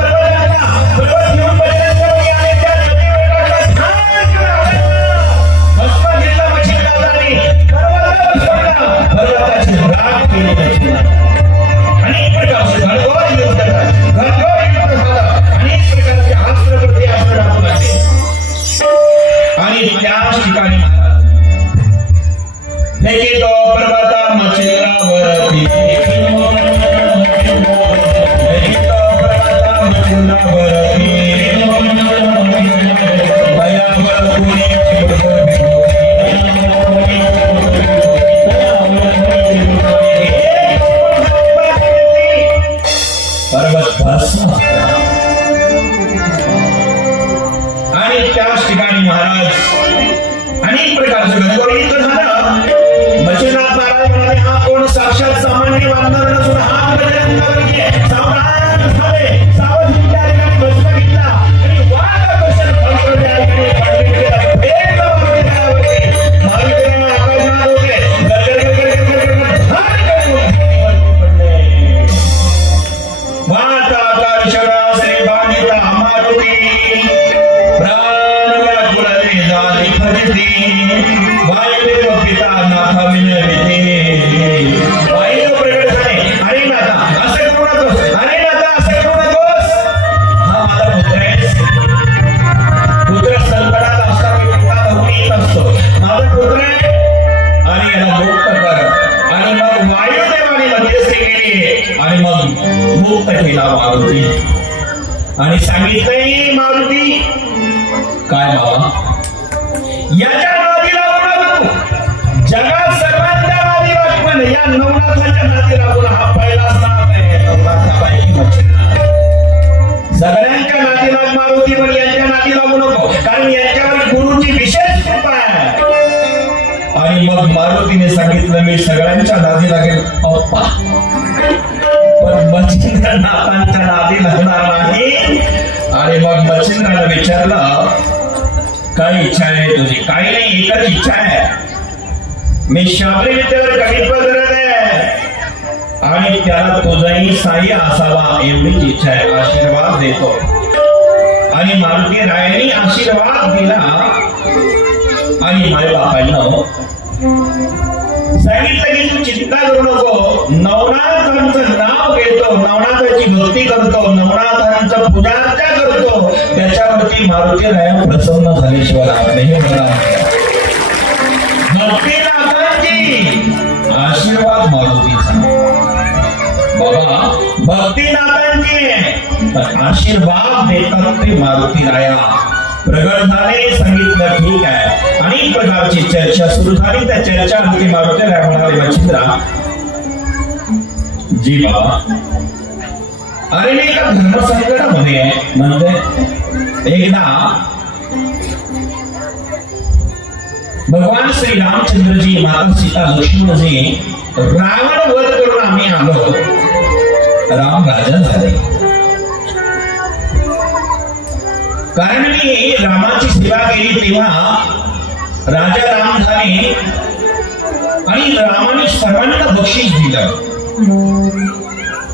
पर्वत घेऊन बजरंगबली आणि त्या भस्म घेतला मच्छिंद्रनाथाने. पर्वताची राख केली मच्छिंद्रनाथ. अनेक प्रकारचे घनघोर युद्ध झालं. अनेक प्रकारचे अस्त्र प्रति अस्त्र टाकू लागले. आणि त्याच ठिकाणी लेखी तो पर्वता मच्छिंद्रावरती पर्वत भस्म. आणि त्याच ठिकाणी महाराज अनेक प्रकारचे घनघोर युद्ध झालं. मच्छिंद्रनाथ महाराज म्हणाले हा कोण साक्षात सामान्य वानर नसून हा बजरंगबली आहे. सावधान झाले. सावध त्या ठिकाणी भस्म घेतला आणि वाट आकर्षण फळफळ त्या ठिकाणी पाडले गेलं. एक मारुतीने आकाशात होते. वाट आकर्षण श्री भागिता मारुती प्राण व्याकुळले झाली भजती. पुत्र आहे आणि याला मुक्त कर. आणि मग वायुदेवाने मध्यस्थी केली आणि मग मुक्त केला मारुती. आणि सांगितलंय मारुती काय बाबा, याच्या नादी लागू नको. जगात सर्वांच्या नादी लागण या नवनाथाच्या नादी लागून हा पहिलाच नाथ आहे. नवनाथाबाई मच्छिंद्रनाथ. सगळ्यांच्या नादी लाग मारुती, पण यांच्या नादी लागू नको, कारण यांच्यावर गुरुची विशेष कृपा आहे. आणि मग मारुतीने सांगितलं मी सगळ्यांच्या नादी लागेल अप्पा, पण मच्छिंद्रनाथांच्या नादी लागणार नाही. आणि मग मच्छिंद्राला विचारलं काय इच्छा आहे तुझी? काही नाही, एकच इच्छा आहे. मी शाबरी विद्यावर कमी पदरत आहे आणि त्याला तुझाही साह्य असावा एवढीच इच्छा आहे. आशीर्वाद देतो. आणि मारुती रायांनी आशीर्वाद दिला. आणि माझ्या बापांना सांगितलं की तू चिंता करू नको, नवनाथांचं नाव घेतो, नवनाथाची भक्ती करतो, नवनाथांचं पूजार्चा करतो, त्याच्यावरती मारुती राया प्रसन्न झाल्याशिवाय नाही. मला भक्तिनाथांची आशीर्वाद मारुतीचा बाबा, भक्तिनाथांची आशीर्वाद देतात ते मारुती राया. प्रगट झाले. सांगितलं ठीक आहे. अनेक प्रकारची चर्चा सुरू झाली. त्या चर्चावरती मारुती राया म्हणाले मच्छिंद्रा जी बाबा, अरे मी एका धर्मसंकटामध्ये आहे. म्हणजे एकदा भगवान श्री रामचंद्रजी, माता सीता, लक्ष्मणजी रावण वध करून आम्ही आलो. राम राजा झाले. कारण मी रामाची सेवा केली तेव्हा राजा राम झाले आणि रामाने सर्वांना बक्षीस दिलं.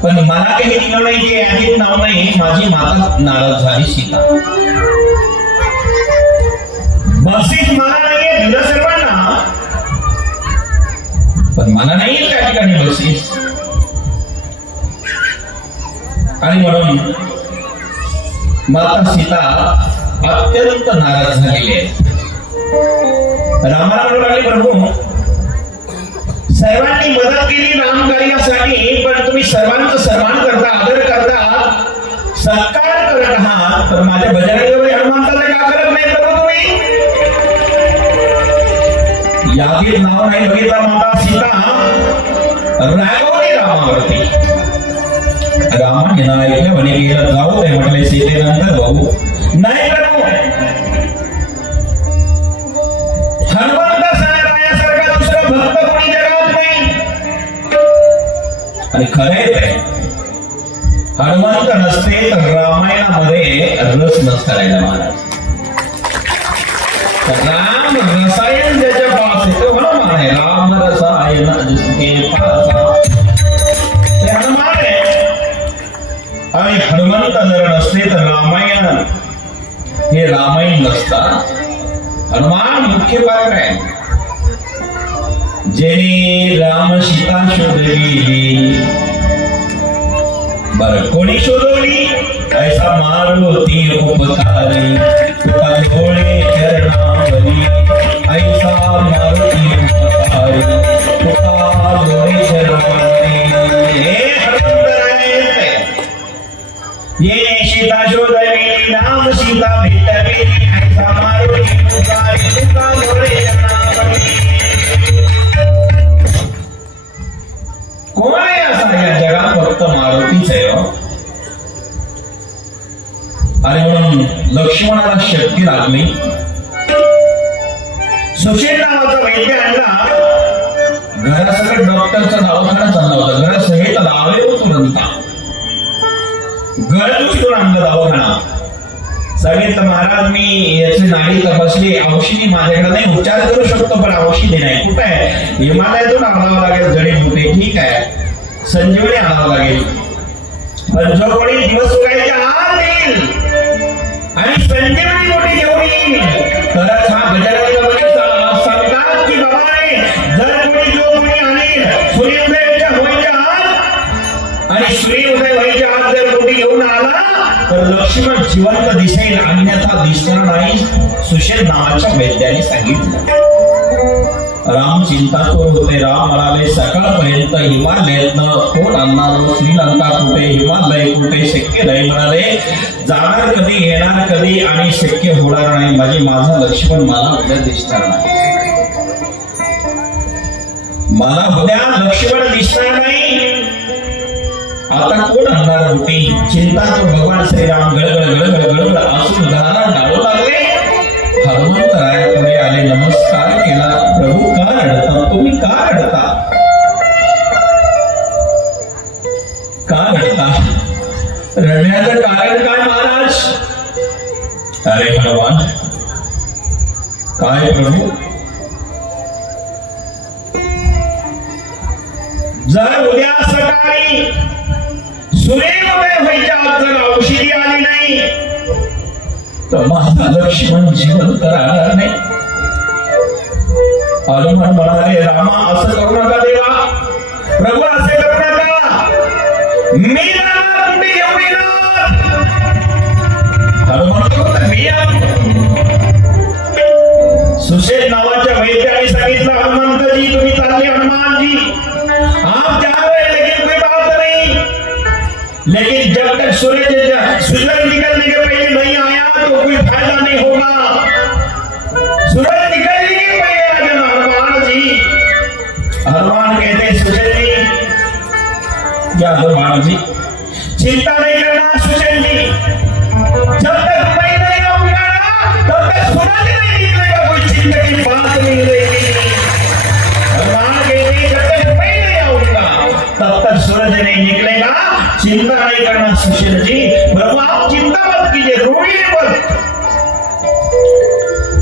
पण मला काही दिलं नाही, ते यादीत नाव नाही. माझी माता नाराज झाली सीता. बक्षीस मला नाहीये, दिलं सर्वांना, पण मला नाही त्या ठिकाणी बक्षीस. आणि म्हणून माता सीता अत्यंत नाराज झालेली आहे. रामाला म्हणू लागले प्रभू सर्वांनी मदत केली राम कार्यासाठी, पण तुम्ही सर्वांचं सन्मान करता, आदर करता, सत्कार करत आहात, तर माझ्या बजरंगबली हनुमंताला का करत नाही प्रभू तुम्ही? यादीत नाव नाही बघितला. माता सीता रागवली रामावरती. रामाने ना ऐकलं म्हणे गेलं जाऊ दे. म्हटले सीतेनंतर भाऊ नाही प्रभू, हनुमंत रायासारखा दुसरा भक्त कोणी जगात नाही. आणि खरे ते हनुमंत नसते तर रामायणामध्ये रस नसता राहिला महाराज. राम रसायन ज्याच्या पास येतो हनुमान आहे. राम रसायन जिसके पास ते हनुमान आहे. आणि हनुमंत जर नसते तर रामायण हे रामायण नसता. हनुमान मुख्य पात्र आहे. जेने राम सीता शोधली, बर कोणी शोधवली? ऐसा मारुती उपकारी तुका डोळे चरणावरी. ऐसा मारुती उपकारी तुका डोळे चरणावरी. ये सीता शोधली, राम सीता भेटली. ऐसा मारुती उपकारी तुका डोळे चरणावरी. कोण आहे असा या जगात? फक्त मारुतीच आहे. आणि म्हणून लक्ष्मणाला शक्ती लागली. सुशील नावाचा वैद्य आणला. घरासकट डॉक्टरचा दवाखाना चालला होता. घरासहित लावले होतो नंतर घर उचलून आणलं दवाखाना. सांगितलं महाराज मी याची नाडी तपासली, औषधी माझ्याकडे नाही, उपचार करू शकतो पण औषधी नाही. कुठे आहे? हिमालयातून आणावं लागेल जडीबुटी. ठीक आहे, संजीवनी आणावं लागेल. पण जो कोणी दिवस उगायच्या आत येईल आणि संजीवनी मोठी घेऊन येईल तरच हा गजानन सांगतात की बाबा जर कोणी जो कोणी आणेल सूर्योदयाच्या व्हायच्या आत आणि सूर्योदय व्हायच्या आत जर कोणी घेऊन आला तर लक्ष्मण जिवंत दिसेल, अन्यथा दिसणार नाही. सुशील नावाच्या वैद्याने सांगितलं. राम चिंतातूर होते. राम म्हणाले सकाळपर्यंत हिमालयातनं कोण आणणार, श्रीलंका कुठे, हिमालय कुठे, शक्य नाही म्हणाले. जाणार कधी, येणार कधी आणि शक्य होणार नाही. माझा लक्ष्मण मला उद्या दिसणार नाही. मला उद्या लक्ष्मण दिसणार नाही. आता कोण आणणार होती चिंता. तो भगवान श्रीराम गळगळ गळगळ गळगळ असून घराला डाळू लागले. हनुमंतरायाकडे आले, नमस्कार केला. प्रभू का रडता, तुम्ही का रडता, का रडता, रडण्याचं कारण काय महाराज. अरे भगवान काय प्रभू, जर उद्या सकाळी सूर्योदय व्हायच्या आत जर औषधी आली नाही तर माझा लक्ष्मण जिवंत राहणार नाही. हनुमान म्हणाले, रामा असं करू नका देवा, प्रभू असे करू नका, मी जाणार कुठे घेऊन येणार. हनुमान मी सुशेल नावाच्या वैद्याने सांगितलं, हनुमंतजी तुम्ही चालले, हनुमानजी आप जा रहे हैं लेकिन कोई बात नहीं, लेकिन जब तक सूरज निकलने के पहले नहीं आया तो कोई फायदा नहीं होगा. सूरज निकलने के पहले आ जाना हनुमान जी. हनुमान कहते सुशेल जी, क्या हनुमान जी चिंता नहीं करना सुशेल जी, जब तक मैं नहीं आऊंगा तब तक सूरज नहीं निकलेगा, कोई चिंता की बात नहीं रहेगी. हनुमान कहते जब तक मैं नहीं आऊंगा तब तक सूरज नहीं निकलेगा, चिंता नहीं करना सुशील जी. प्रभु आप चिंता मत कीजिए, रोइए मत.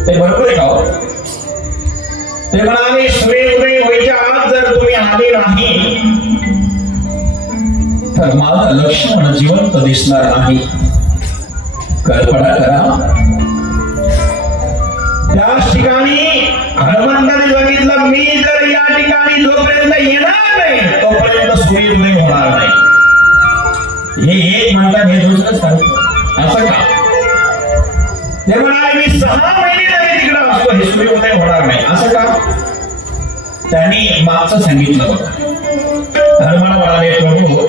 ते बरोबर आहे का. ते म्हणाले सूर्योदय व्हायच्या आत जर तुम्ही आले नाही तर माझा लक्ष्मण जिवंत दिसणार नाही. कल्पना करा. त्याच ठिकाणी हनुमंताने सांगितलं, मी जर या ठिकाणी जोपर्यंत येणार नाही तोपर्यंत सूर्योदय होणार नाही. हे एक म्हणतात, हे दुसरं सांगतात. असं का. ते म्हणाले मी 6 महिने तरी तिकडे असतो, हे सूर्योदय होणार नाही. असं का. त्यांनी मागचं सांगितलं होतं. हनुमान म्हणाले, प्रभू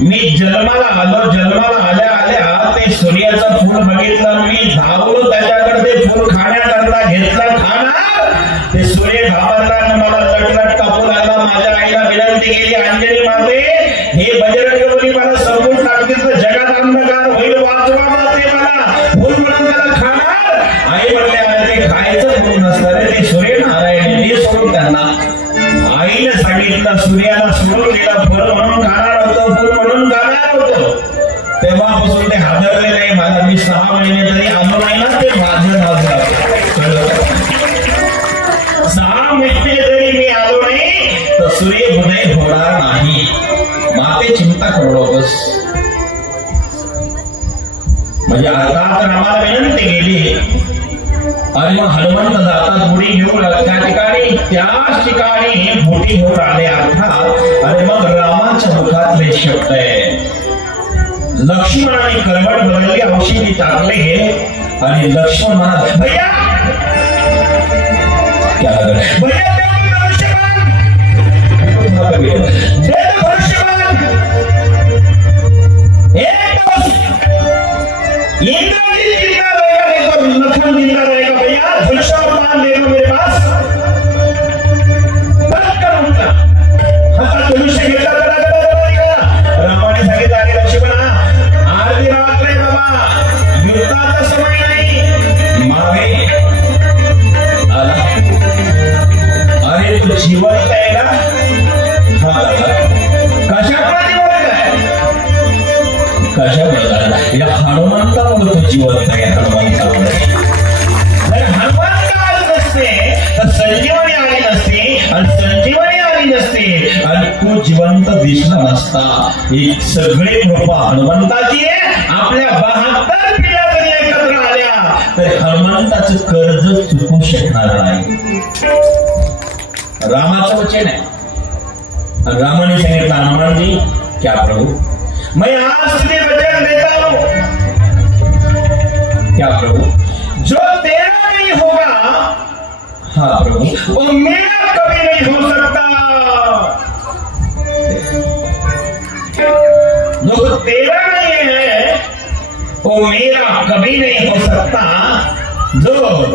मी जन्माला आल्या आल्या ते सूर्याचं फूल बघितलं, मी धावलो त्याच्याकडे ते फूल खाण्याकरता घेतलं. खाणार ते सूर्य घाबरला, मला लटलट कापू लागला. माझ्या आईला विनंती केली, अंजनी माते हे बजरंग बली मला समजून टाकतील तर जगात अंधकार होईल, वाचवा ते मला. फूल म्हणून त्याला खाणार. आई म्हणले, अरे ते खायचं फूल नसतं, ते सूर्यनारायण हे सोडून त्यांना. आईने सांगितलं, सूर्याला सोडून दिला, फळ म्हणून खाणार होतं, फूल म्हणून खाणार होतं. तेव्हापासून ते हादरले नाही. मला मी 6 महिने तरी आलो नाही ना, ते माझं नाव झालं. 6 महिने जरी मी आलो नाही तर सूर्योदय होणार नाही. माते चिंता करू नकोस. म्हणजे अर्थात आम्हाला विनंती केली आणि मग हनुमंत जातात बुडी घेऊन त्या ठिकाणी, त्याच ठिकाणी बुटी होऊन आले अर्थात. आणि मग रामाच्या मुखातले शब्द आहे, लक्ष्मणाने करवट बदलली, औषधी टाकले आणि लक्ष्मण म्हणाला, भैया क्या भैया इंद्रजीत जिंदा रहेगा, नहीं तो लखन जिंदा रहेगा. भैया धनुष और बाण ले लो मेरे पास. धनुष घेतला. रामाने सांगितलं, अरे लक्ष्मणा आरती रात्र बाबा, युद्धाचा समय नाही. मागे आला. अरे तू जिवंत आहे ना. हा कशामुळे जिवंत आहे, कशामुळे झाला. या हनुमंतामुळे तो जिवंत आहे. हनुमंतामुळे जर हनुमंत आले नसते तर संजीवनी आली नसते, आणि संजीवनी आली नसते आणि तो जिवंत दिसला नसता. ही सगळी कृपा हनुमंताची आहे. आपल्या 72 पिढ्या जरी एकत्र आल्या तर हनुमंताचं कर्ज चुकू शकणार नाही. रामाचं वचन आहे. रामाने सांगितलं, हनुमान जी क्या प्रभु, मैं आज तुझे वचन देता हूं. क्या प्रभु, जो तेरा नहीं होगा, हाँ प्रभु, वो मेरा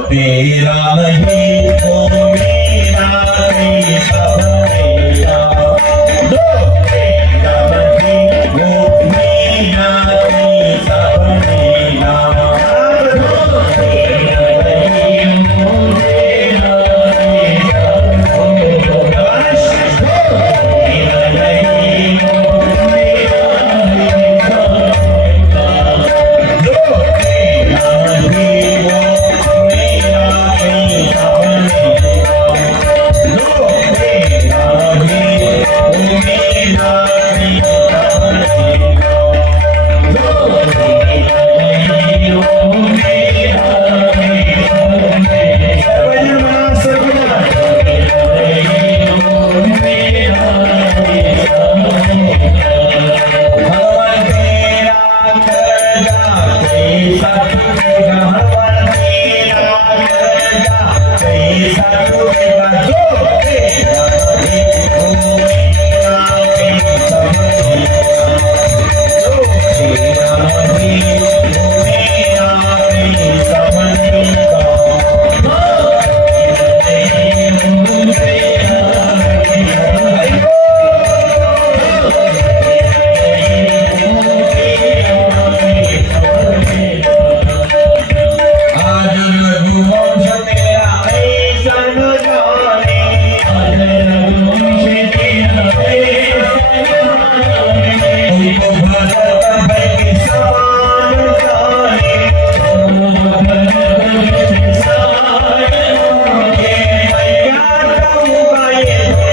तेरा नहीं वो मेरा नहीं सब मेरा, जो तेरा नहीं वो मेरा नहीं सब मेरा, जो तेरा नहीं वो मेरा नहीं सब मेरा, तेरा नहीं वो मेरा नहीं सब मेरा, जो तेरा नहीं वो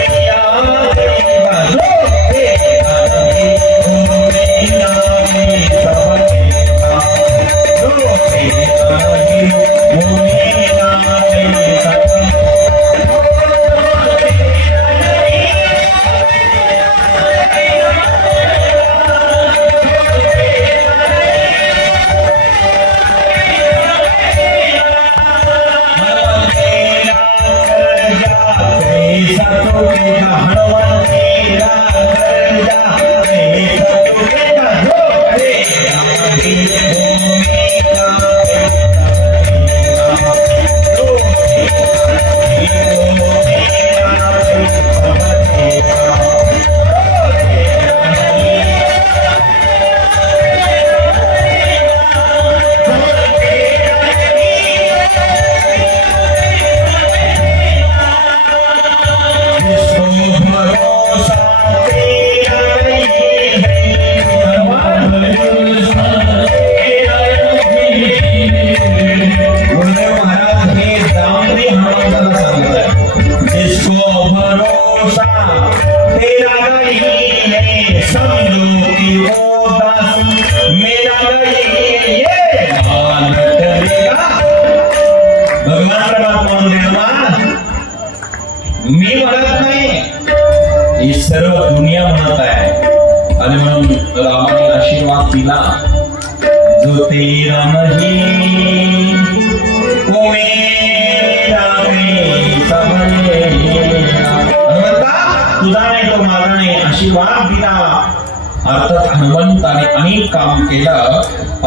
मी म्हणत नाही, ही सर्व दुनिया म्हणत आहे. आणि म्हणून रामाने आशीर्वाद दिला, जो तेरा नहीं वो मेरा नहीं सब मेरा. हनुमंता तुझा नाही तो माझा नाही आशीर्वाद दिला. अर्थात हनुमंताने अनेक काम केलं.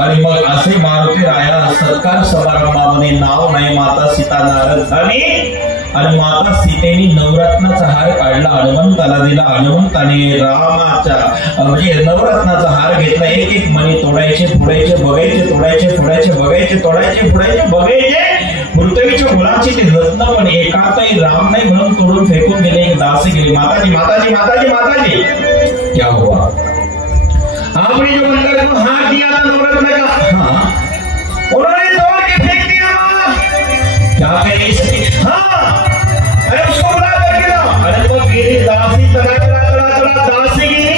आणि मग असे मारुती रायाला सत्कार समारंभामध्ये नाव नाही माता सीता नाराज झाली आणि माता सीतेने नवरत्नाचा हार काढला, हनुमंताला दिला. हनुमंताने रामाच्या म्हणजे नवरत्नाचा हार घेतला. एक एक मणी तोडायचे फोडायचे बघायचे, तोडायचे फोडायचे बघायचे, तोडायचे फोडायचे बघायचे. पृथ्वीच्या मुलाची ते रत्न पण एकातही राम नाही म्हणून तोडून फेकून दिले. एक दासी गेली, माताजी माताजी माताजी माताजी क्या हुआ? आपने जो मंदिर को हाथ दिया था नवरत्न का, हाँ उन्होंने तोड़ के फेंक दिया. क्या करें? हाँ अरे उसको बुला करके लाओ. अरे वो गिरी दासी चला चला चला चला दासी गिरी.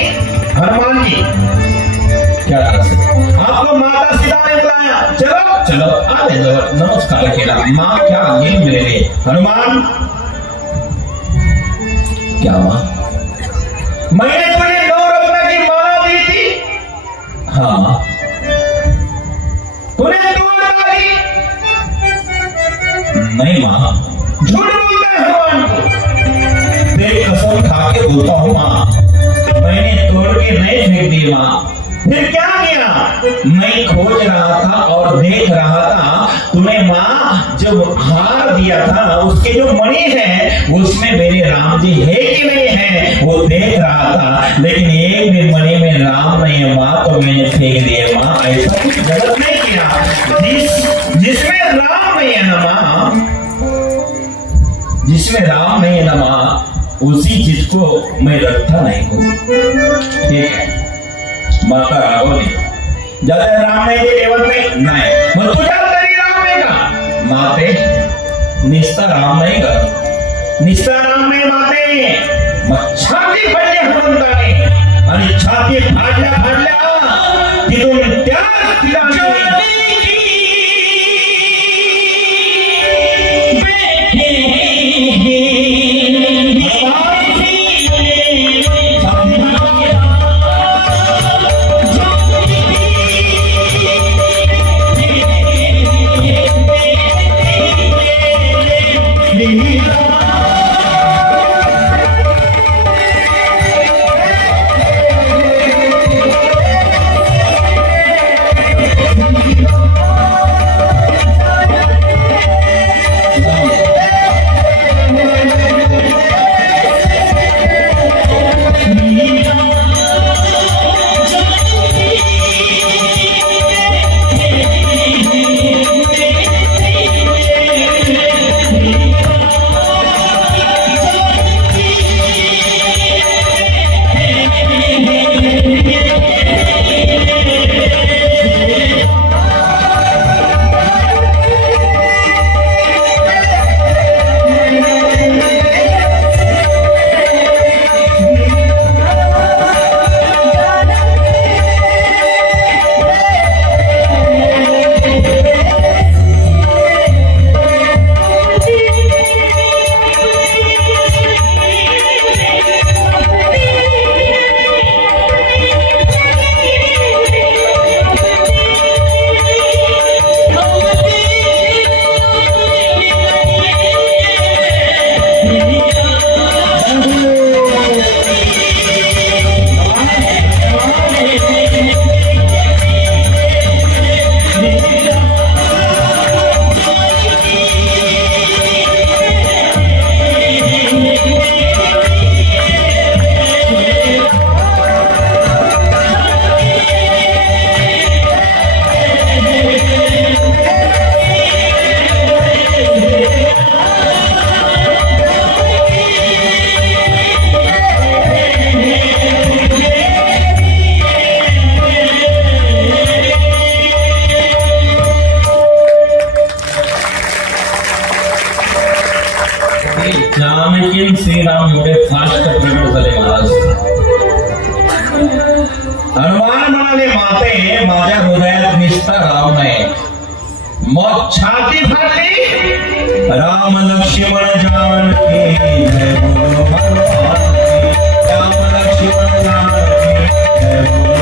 हनुमान जी क्या दासी? आपको माता सीता ने बुलाया. चलो चलो आने दो. नमस्कार किया. माँ क्या ये मेरे लिए? हनुमान क्या माँ? मैंने तुझे नवरत्न की माला दी थी. हाँ तूने तोड़ डाली. नहीं माँ. झूठ बोलता है हनुमान को. तेरी कसम खा के बोलता हूँ माँ, मैंने तोड़ के नहीं फेंक दी माँ. फिर क्या किया? मैं खोज रहा था और देख रहा था तुम्हें माँ जो हार दिया था उसके जो मणि है उसमें मेरे राम जी है कि नहीं है वो देख रहा था, लेकिन एक भी मणि में राम नहीं है माँ, तो मैंने फेंक दिए माँ। ऐसा कुछ गलत नहीं किया। जिसमें राम नहीं है ना माँ, जिसमें राम नहीं है ना माँ, उसी चीज को मैं रखता नहीं हूँ। ठीक है, माता रावण ज्यादा राम नहीं दे लेवल में नहीं, मग तुझ्या तरी राम आहे का माते? निस्ता राम नाही का? निस्ता राम नाही माते, मग छाती फाडली हनुमंताने आणि छाती फाडल्या फाडल्या तिथून त्याच ठिकाणी श्री राम एवढे फास्ट प्रकट झाले महाराज। हनुमान म्हणाले माते माझ्या हृदयात निस्ता राम नाही, मग छाती फाटली राम लक्ष्मण जानकी जय बोलो हनुमान, राम लक्ष्मण जानकी जय बोलो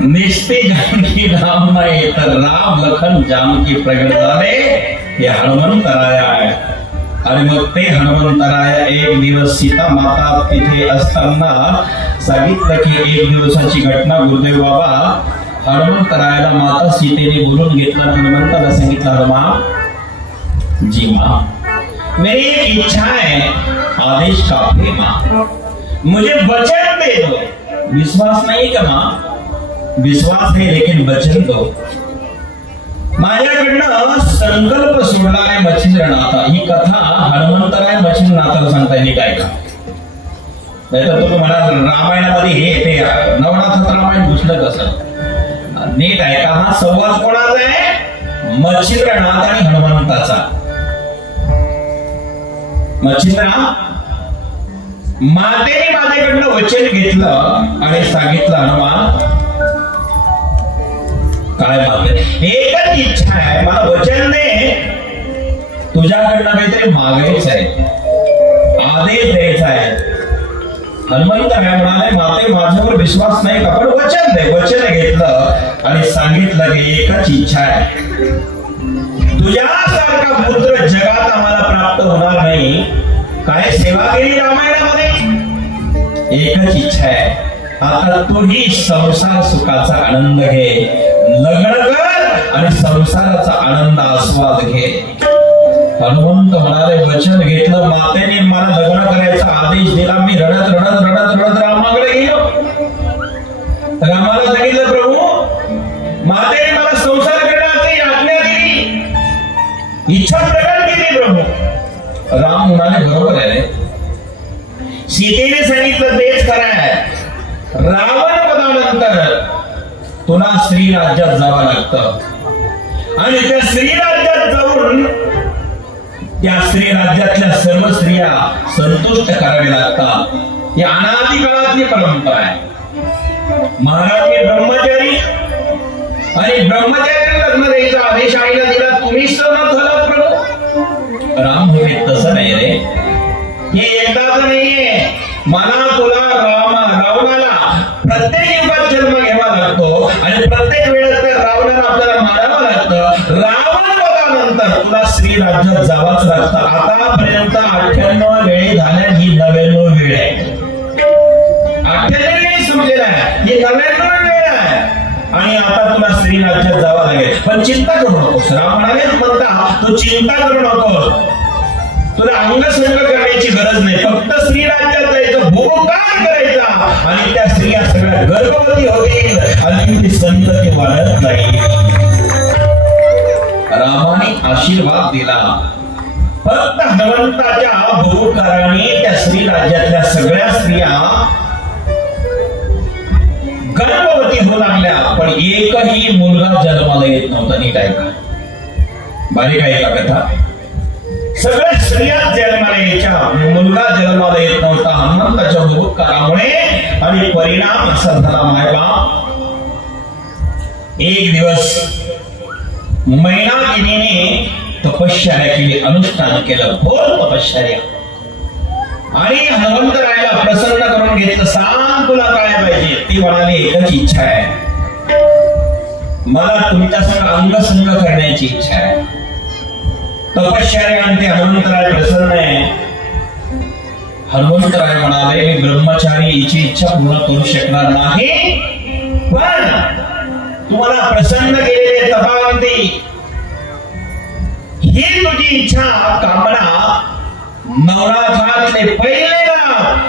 निस्ते जानकी राम नाही तर राम लखन जानकी प्रगट झाले हे हनुमंतराया आहे। आणि मग ते हनुमंतराया एक दिवस सीता माता तिथे असताना सांगितलं की एक दिवसाची घटना गुरुदेव बाबा हनुमंतरायाला माता सीतेने बोलून घेतलं। हनुमंताला सांगितलं हनुमान जी माँ मेरी एक इच्छा है, आदेश काफी माँ, मुझे वचन दे दो। विश्वास नहीं का माँ? विश्वास है लेकिन वचन दो। माझ्याकडनं संकल्प सोडला आहे मच्छिंद्रनाथा। ही कथा हनुमंतराय मच्छिंद्रनाथाला सांगता येईल काय का? नाहीतर तो मला रामायणामध्ये हे ते नवनाथाचं रामायण घुसलं कसं? नीट आहे का? हा संवाद कोणाचा आहे? मच्छिंद्रनाथ आणि हनुमंताचा। मच्छिंद्रनाथ मातेने माझ्याकडनं वचन घेतलं आणि सांगितलं हनुमान काय मागते? एकच इच्छा आहे, मला वचन दे, तुझ्याकडनं काहीतरी मागायचं आहे, आदेश द्यायचा आहे। हनुमंत काय म्हणाले माते माझ्यावर विश्वास नाही का, पण वचन दे। वचन घेतलं आणि सांगितलं की एकच इच्छा आहे, तुझ्यासारखा पुत्र जगात आम्हाला प्राप्त होणार नाही, काय सेवा केली रामायणामध्ये? एकच इच्छा आहे, आता तूही संसार सुखाचा आनंद घे, लग्न कर आणि संसाराचा आनंद आस्वाद घे. हनुमंत म्हणाले, वचन घेतलं, मातेने मला लग्न करायचा आदेश दिला. मी रडत रडत रडत रडत रामाकडे गेलो. रामाला सांगितलं, प्रभू मातेने मला संसार करण्याची आज्ञा दिली, इच्छा प्रकट केली प्रभू. राम म्हणाले, बरोबर आहे, सीतेने सांगितलं तेच खरं आहे. रावण वधानंतर तुला स्त्री राज्यात जावं लागतं आणि त्या स्त्री राज्यात जाऊन त्या स्त्री राज्यातल्या सर्व स्त्रिया संतुष्ट कराव्या लागतात. ही अनादी काळातली परंपरा आहे. महाराज मी ब्रह्मचारी आणि ब्रह्मचारी लग्न द्यायचा आदेश आईला दिला, तुम्ही सहमत झाला प्रभू? राम म्हणे, तसं नाही रे, हे एकदाच नाहीये. मला तुला रावणाला प्रत्येक युगात जन्म घ्यावा लागतो आणि प्रत्येक वेळेस त्या रावणाला आपल्याला मारावं लागतं. रावण वधानंतर तुला स्त्री राज्यात जावंच लागतं. आतापर्यंत 98 वेळी झाल्या, ही 99 वेळ आहे. 98 वेळी संपलेला आहे, ही 99 वेळ आहे आणि आता तुला स्त्री राज्यात जावं लागेल. पण चिंता करू नकोस. राम म्हणाले, म्हणता तू चिंता करू नकोस, तुला अंगसंग करण्याची गरज नाही. फक्त स्त्री राज्यात जायचं, भूमकाल करायचा आणि त्या स्त्रिया सगळ्या गर्भवती होतील आणि ती संतती वाढत नाही. रामाने आशीर्वाद दिला. फक्त हनुमंताच्या भूमकाराने त्या स्त्री राज्यातल्या सगळ्या स्त्रिया गर्भवती होऊ लागल्या, पण एकही मुलगा जन्माला येत नव्हता. नीट ऐका, बारीक आहे का कथा. सगळ्या स्त्रिया जन्माला यायच्या, मुलगा जन्माला येत नव्हता हनुमंताच्या भूमकारामुळे. आणि परिणाम असा झाला मायबाप, एक दिवस मैनाकिनीने तपश्चर्या केली, अनुष्ठान केलं, घोर तपश्चर्या. आणि हनुमंतरायाला प्रसन्न करून घेतलं. सांग तुला काय पाहिजे? ती म्हणाली, एकच इच्छा आहे, मला तुमच्यासंग अंगसंग करण्याची इच्छा आहे. तपश्चर्या आणि ते हनुमंतराय प्रसन्न आहे. हनुमंतराय म्हणाले, मी ब्रह्मचारी हिची इच्छा पूर्ण करू शकणार नाही, पण तुम्हाला प्रसन्न केलेले तपावंती ही तुझी इच्छा कामना नवनाथातले पहिले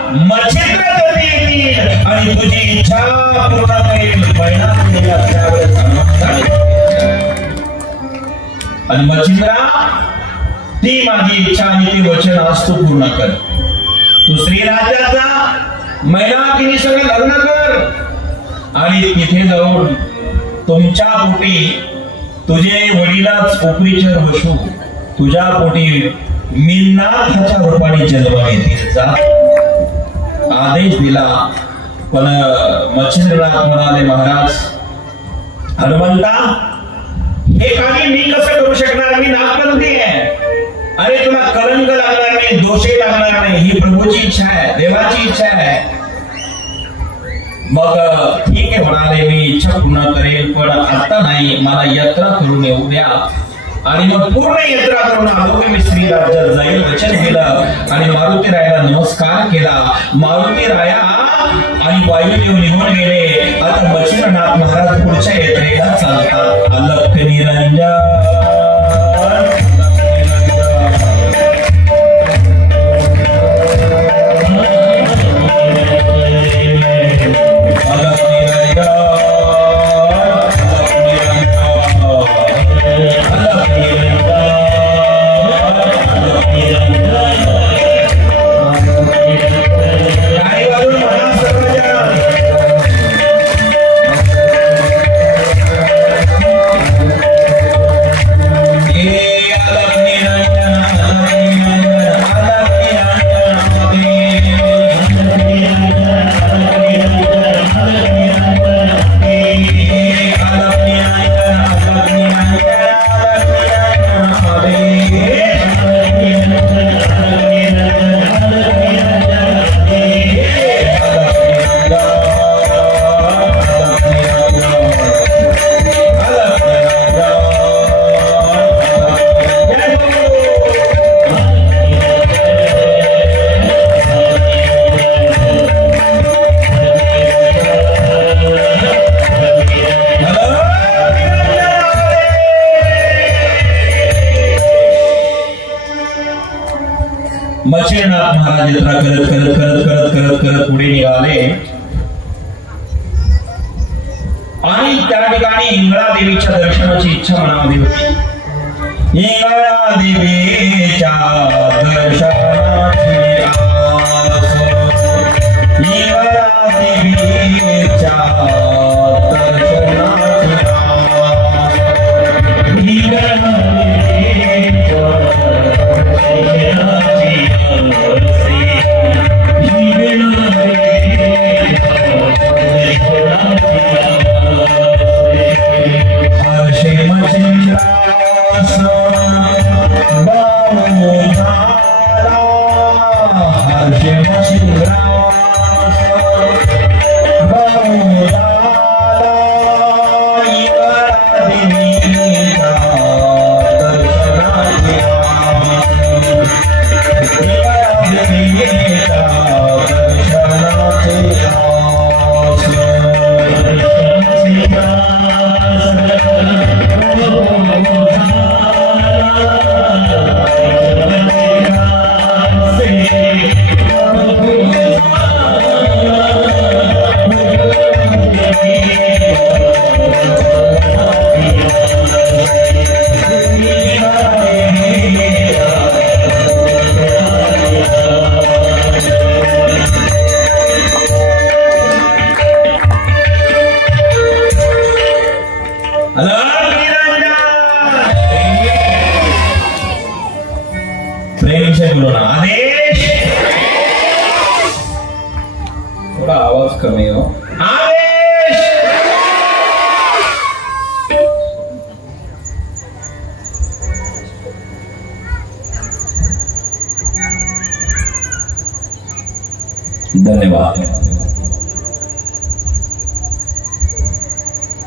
मच्छिंद्र कधी येतील आणि तुझी इच्छा पूर्ण होईल. आणि मच्छिंद्रा, ती माझी इच्छा आणि ती वचन आज तू पूर्ण कर. तू स्त्री राज्यात जा, मैनाकिनी सगळं लग्न कर आणि तिथे जाऊन तुमच्या पोटी तुझे वडिलाच उपरीचर बसू, तुझ्या पोटी मिन्नाथाच्या रूपाने जन्म घेतील. जा, आदेश दिला. पण मच्छिंद्रनाथ म्हणाले, महाराज हनुमंता, हे काही मी कसं करू शकणार? मी नागपंथी आहे. अरे तुला कलंक लागणार नाही, दोषे लागणार नाही, ही प्रभूची इच्छा आहे, देवाची इच्छा आहे. मग ठीक आहे म्हणाले, मी इच्छा पूर्ण करेल, पण आता नाही, मला यात्रा करून येऊ द्या. आणि मग पूर्ण यात्रा करून आलो की मी स्त्री राज्यात जाईल वचन दिलं. आणि मारुती रायाला नमस्कार केला. मारुती राया आणि वायुदेव निघून गेले. आता मच्छिंद्रनाथ महाराज पुढच्या यात्रेला चालतात. अलख निरंजन मच्छिंद्रनाथ महाराज यात्रा करत करत करत करत करत करत पुढे निघाले आणि त्या ठिकाणी इंगळा देवीच्या दर्शनाची इच्छा मनामध्ये होती. इंगळा देवीच्या दर्शनाची आस, इंगळा देवीच्या दर्शनाची आस, इंगळा देवीच्या दर्शनाची प्रेम से बोलो ना, आदेश. थोड़ा आवाज कमी हो. आदेश. धन्यवाद.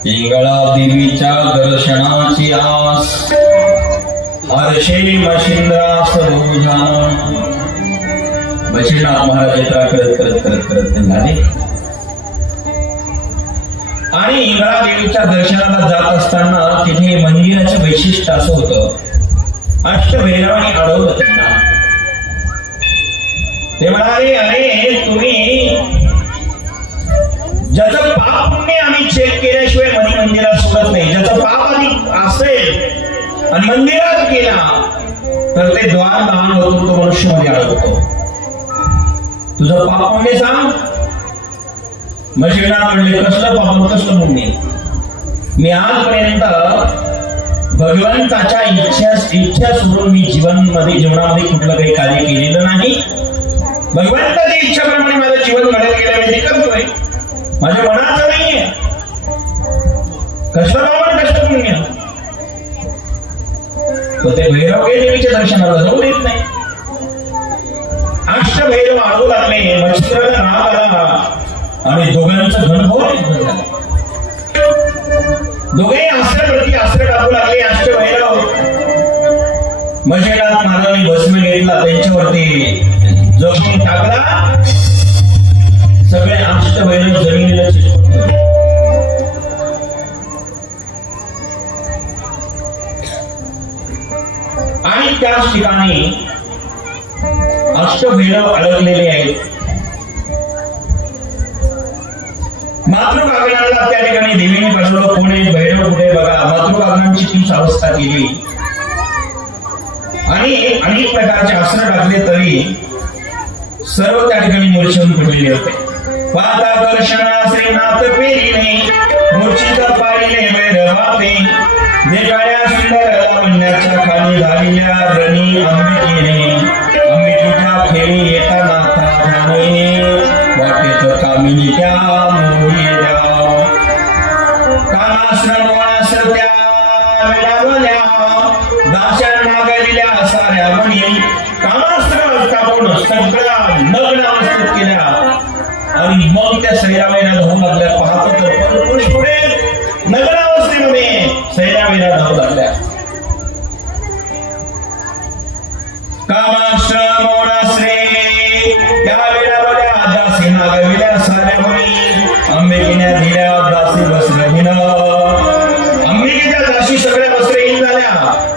इंगळा देवीच्या दर्शनाची आस, हर्षे मच्छिंद्रास भोजान. मच्छिंद्रनाथ महाराज यात्रा करत करत करत करत निघाले आणि इंगळा देवीच्या दर्शनाला जात असताना तिथे मंदिराचं वैशिष्ट्य असं होतं, अष्टभैरवांनी अडवलं त्यांना. ते म्हणाले, अरे तुम्ही ज्याचं पाप पुण्य आम्ही चेक केल्याशिवाय मंदिरात सोडत नाही. ज्याचं पाप आधी असेल आणि मंदिरात गेला तर ते द्वार लहान होतो, तो मनुष्यामध्ये अडकतो. तुझं पाप पुण्य सांग. मच्छिंद्रनाथ म्हणले, कसलं पाप कसलं पुण्य? मी आजपर्यंत भगवंताच्या इच्छा सोडून मी जीवनामध्ये कुठलं काही कार्य केलेलं नाही. भगवंताच्या इच्छेप्रमाणे माझं जीवन घडत गेलं, मी ते करतोय. माझ्या मनाचं नाहीये. कसलं पाप कसलं पुण्य? ते भैरव देवीच्या दर्शनाला जाऊ देत नाही. अष्टभैरव आडू लागले, मच्छिंद्राला राग आला आणि दोघांचं घनघोर युद्ध झालं. दोघेही अस्त्राप्रती अस्त्र टाकू लागले. अष्टभैरव मच्छिंद्रनाथ महाराजांनी भस्म घेतला, त्यांच्यावरती जोखून टाकला. सगळे अष्टभैरव जमिनीला चिटकून आणि त्याच ठिकाणी अष्टभैरव अडकलेले आहेत. मातृकागणाला त्या ठिकाणी देवीने बसवलं. कोणी भैरव कुठे बघा. मातृकागणांची तीच अवस्था केली आणि अनेक प्रकारचे अस्त्र टाकले तरी सर्व त्या ठिकाणी मूर्छेहून पडलेले होते. पाताकर्षणा श्रीनाथ पेरीने मूर्छित पाडिले भैरवाते. देखाड्या सुंदर लावण्याच्या खाली झालेल्या रणी अंबिकेने. अंबिकेच्या खेळी येता नाथा जाणे वाटेत कामिनी त्या मोहिल्या. कानास्त्र नवनास्त्र त्या मिळावल्या. दाशान मागलेल्या साऱ्या मणी कानास्त्र कापून सगळ्या नग्न अवस्थेत केल्या आणि मग त्या सैराबाईला धावू लागल्या. पाहतो तर पुरुष पुढे नग्न अवस्थेमध्ये सैराबाईला धावू लागल्या. कामास्त्र मोनास्त्रे त्या वेळावल्या. दासी नागविल्या साऱ्या मणी. अंबिकेने दिल्या दासी वस्त्रहीन. अंबिकेच्या दासी सगळ्या वस्त्रहीन झाल्या.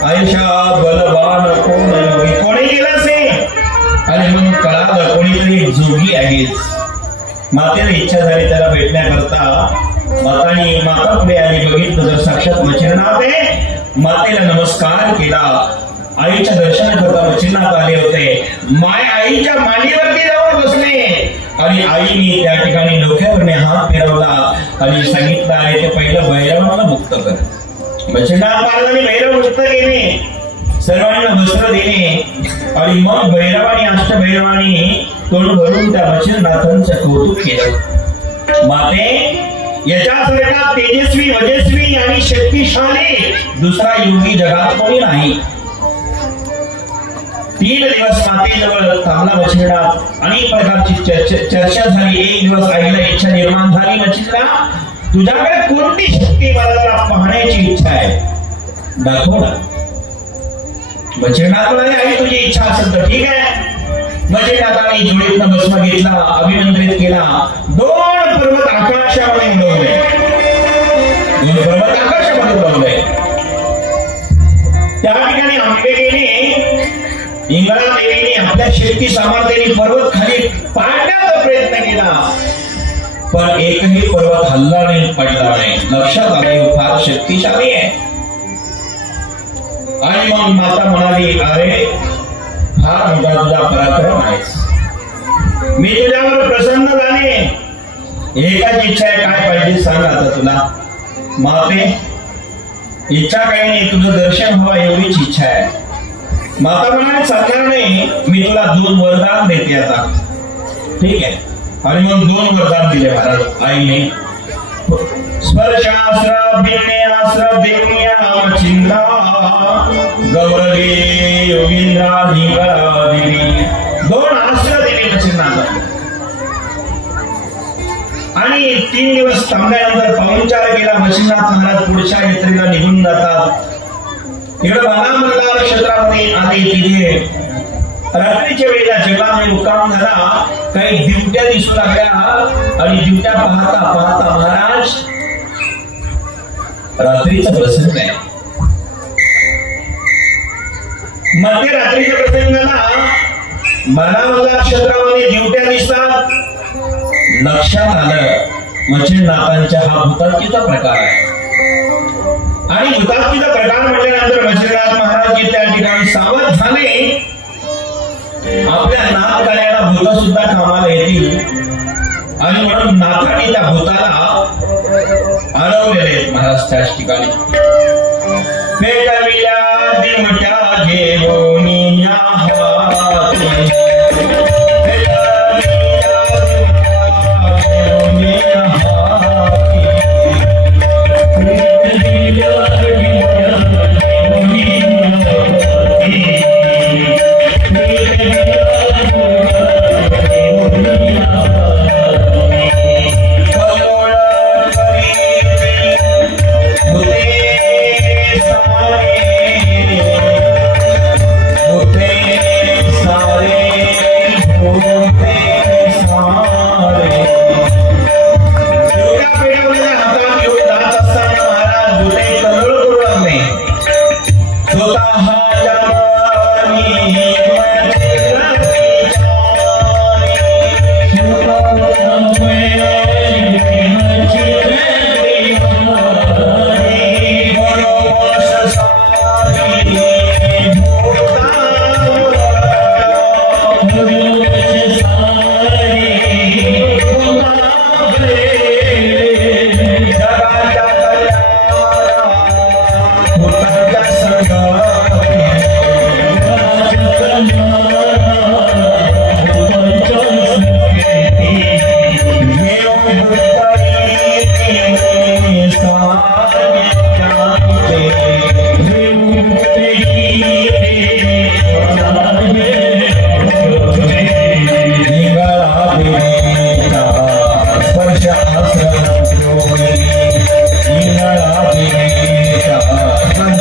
आयुष्यात बलवान कोण योगी कोणी गेला असे आणि मग मातेला इच्छा झाली त्याला भेटण्याकरता माता पुढे आली. बघितलं तर साक्षात मच्छिंद्रनाथ आहे. मातेला नमस्कार केला. आईच्या दर्शनाकरता मच्छिंद्रनाथ आले होते. आईच्या मांडीवरती जाऊन बसले आणि आईने त्या ठिकाणी डोक्यावरने हात फिरवला आणि सांगितलं आहे ते पहिलं भैरवाला मुक्त कर. मच्छिंद्रनाथ महाराजांनी भैरव मुक्त केले, सर्वांना वस्त्र दिले आणि मग भैरवानी अष्टभैरवानी तोंड भरून त्या मच्छिंद्रनाथांचं कौतुक केलं. माते, याच्यासारखा तेजस्वी, वजस्वी आणि शक्तिशाली दुसरा योगी जगात कोणी नाही. 3 दिवस मातेजवळ थांबला मच्छिंद्रनाथ. अनेक प्रकारची चर्चा झाली. एक दिवस आईला इच्छा निर्माण झाली, मच्छिंद्रनाथ तुझ्याकडे कोणती शक्ती मला पाहण्याची इच्छा आहे, दाखव ना. मच्छिंद्रनाथ म्हणाले आई तुझी इच्छा असेल तर ठीक आहे. मच्छिंद्रनाथाने जोडीतनं भस्म घेतला, अभिमंत्रित केला. 2 पर्वत आकाशामध्ये उडवले. 2 पर्वत आकाशामध्ये उडवले. त्या ठिकाणी अंबिकेने, इंगळा देवीने आपल्या शक्ती सामर्थ्याने पर्वत खाली पाडण्याचा प्रयत्न केला, पण एकही पर्वत हल्ला नाही, पडला नाही. लक्षात आले फार शक्तिशाली आहे. आणि मग माता म्हणाली अरे फार मोठा तुझा पराक्रम आहेस, मी तुझ्यावर प्रसन्न झाले. एकच इच्छा आहे, काय पाहिजे सांग आता तुला. माते, इच्छा काही नाही, तुझं दर्शन व्हावं एवढीच इच्छा आहे. माता म्हणाली सांगणार नाही, मी तुला 2 वरदान देते आता. ठीक आहे. आणि मग 2 वरदान दिले महाराज आईने. स्पर्शास्त्र भिन्यास्त्र दिव्या मच्छिंद्रा गौरवी योगींद्रा हिंगळा देवी. 2 अस्त्र दिले मच्छिंद्रनाथ. आणि 3 दिवस थांबल्यानंतर पाहुणचार केला. मच्छिंद्रनाथ महाराज पुढच्या यात्रेला निघून जातात. इकडे बाणामल्हार क्षेत्रामध्ये आले. तिथे रात्रीच्या वेळेला जंगलामध्ये मुक्काम झाला. काही दिवट्या दिसू लागल्या आणि दिवट्या पाहता पाहता महाराज रात्रीचा प्रसंग आहे. मध्यरात्रीच्या प्रसंगाला बाणामल्हार क्षेत्रामध्ये दिवट्या दिसतात. लक्षात आलं मच्छिंद्रनाथांच्या हा भूतात्कीचा प्रकार आहे. आणि भूतात्कीचा प्रकार म्हटल्यानंतर मच्छिंद्रनाथ महाराज त्या ठिकाणी सावध झाले. आपल्या नाथ कार्याला भूत सुद्धा कामाला येतील आणि म्हणून नाथाने त्या भूताला अडवलेले महाराज त्याच ठिकाणी. पेटविल्या दिवट्या घेऊन या हाती,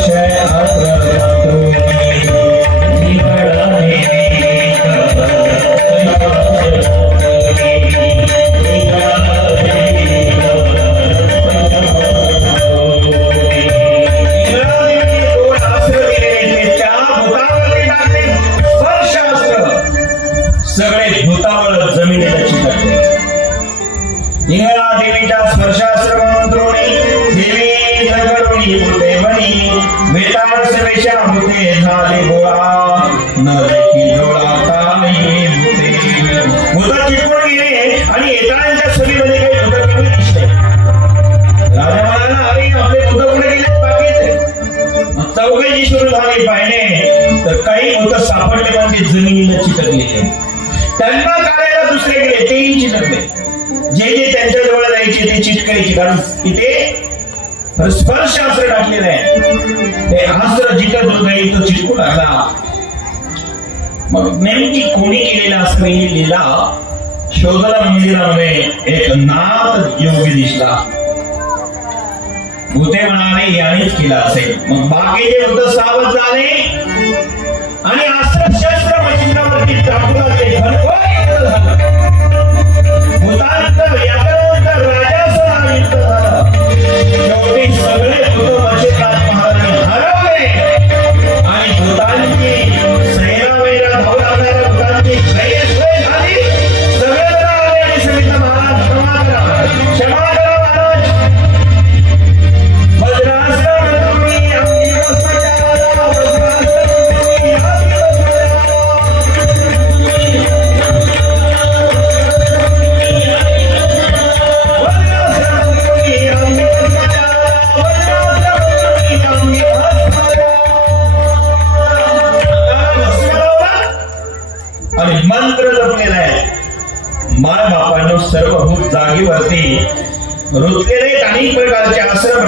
Share. वरी होते वरी वेताळस वेशा होते झाले गोळा न देखी डोळा काही होते भूत चिटकून गेले आणि येताळांच्या सभेमध्ये काही भूत कमी दिसले राजा म्हणाला अरे आपले भूत कुठे गेले बाकी चौघी सुरू झाली पाहिजे तर काही भूत सापडले पण ते जमिनीला चिटकले त्यांना काढायला दुसरे गेले तेही चिटकले जे जे त्यांच्या जवळ जायचे ते चिटकायचे कारण तिथे स्पर्श अस्त्र टाकलेलं आहे ते अस्त्र जिथं जो जाईल तो चिटकू लागला मग नेमकी कोणी केलेला अस्त्र ही लीला शोधला मंदिरामध्ये एक नाथ योगी दिसला भूते म्हणाले यानेच केला असेल मग बाकीचे भूत सावध झाले आणि अस्त्र शस्त्र मच्छिंद्रावरती टाकू लागले भरपूर युद्ध झालं भूतांचं व्याकरणाचा राजाचं नाव युद्ध झालं शेवटी सगळे भूत मच्छिंद्रनाथ महाराजांनी हरवले आणि भूतांची सेना वैरा धावू लागणाऱ्या भूतांची गैरसोय झाली सगळे जण आले आणि सांगितलं महाराज क्षमा करा महाराज आणि मंत्र जपलेला आहे माय बापांनो सर्व भूत जागेवरती रुतलेले अनेक प्रकारचे अस्त्र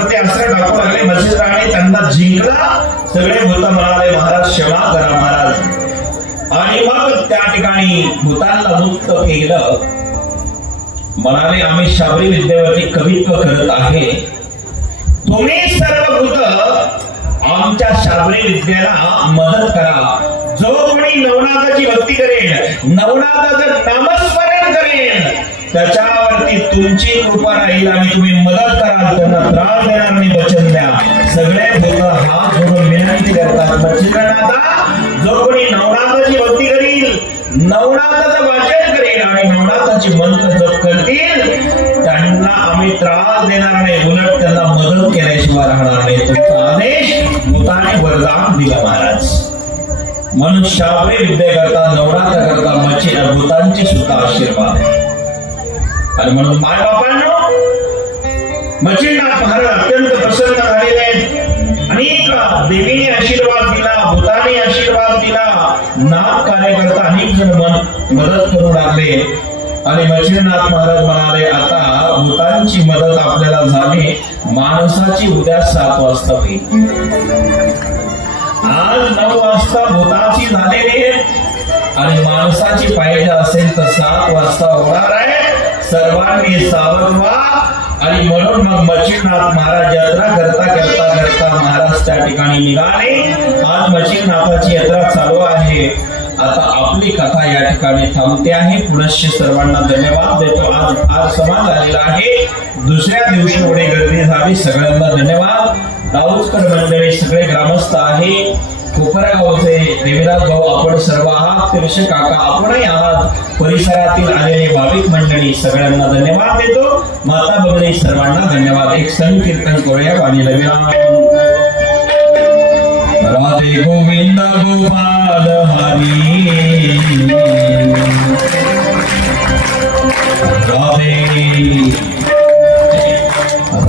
टाकू लागले मच्छिंद्राने त्यांना जिंकला सगळे भूत म्हणाले महाराज क्षमा करा महाराज आणि मग त्या ठिकाणी भूतांना मुक्त केलं म्हणाले आम्ही शाबरी विद्येवरती कवित्व करत आहे तुम्ही सर्व भूत आमच्या शाबरी विद्येला मदत करा जो कोणी नवनाथाची भक्ती करेल नवनाथाचं नामस्मरण करेल त्याच्यावरती तुमची कृपा राहील आणि तुम्ही मदत कराल त्यांना त्रास देणार नाही वचन द्या सगळे भूत हात जोडून विनंती करतात मच्छिंद्रनाथा जो कोणी नवनाथाची भक्ती करील नवनाथाचं वाचन करेल आणि नवनाथाची मंत्र जप करतील त्यांना आम्ही त्रास देणार नाही उलट त्यांना मदत केल्याशिवाय राहणार नाही तुमचा आदेश भूताने वरदान दिला महाराज म्हणून शाबरी विद्या करता नवनाथ करता मच्छिंद्र भूतांचे सुद्धा आशीर्वाद आणि म्हणून माय बापांनो मच्छिंद्रनाथ महाराज अत्यंत प्रसन्न झालेले आहेत अनेक देवीने आशीर्वाद दिला भूताने आशीर्वाद दिला नाथ कार्यकर्ता अनेक जण मदत करू लागले आणि मच्छिंद्रनाथ महाराज म्हणाले आता भूतांची मदत आपल्याला झाली माणसाची उद्या 7 वाजता होईल आज 9 वाजता भूताची झालेली आणि माणसाची पाहिजे असेल तर 7 वाजता होणार आहे सर्वांनी सावध व्हा आणि म्हणून मग मच्छिंद्रनाथ महाराज यात्रा करता महाराज त्या ठिकाणी निघाले आज मच्छिंद्रनाथाची यात्रा चालू आहे आता आपली कथा या ठिकाणी थांबते आहे पुनश्च सर्वांना धन्यवाद देतो आज समाज आलेला आहे दुसऱ्या दिवशी एवढी गर्दी झाली सगळ्यांना धन्यवाद दाऊदकर मंडळी सगळे ग्रामस्थ आहे कोपरा गावचे देवीदास भाऊ आपण सर्व आहात तिरशे काका आपणही आहात परिसरातील आलेले भाविक मंडळी सगळ्यांना धन्यवाद देतो माता भगिनी सर्वांना धन्यवाद एक संकीर्तन करूया वाणी लविराम राधे गोविंद गोपाल हरी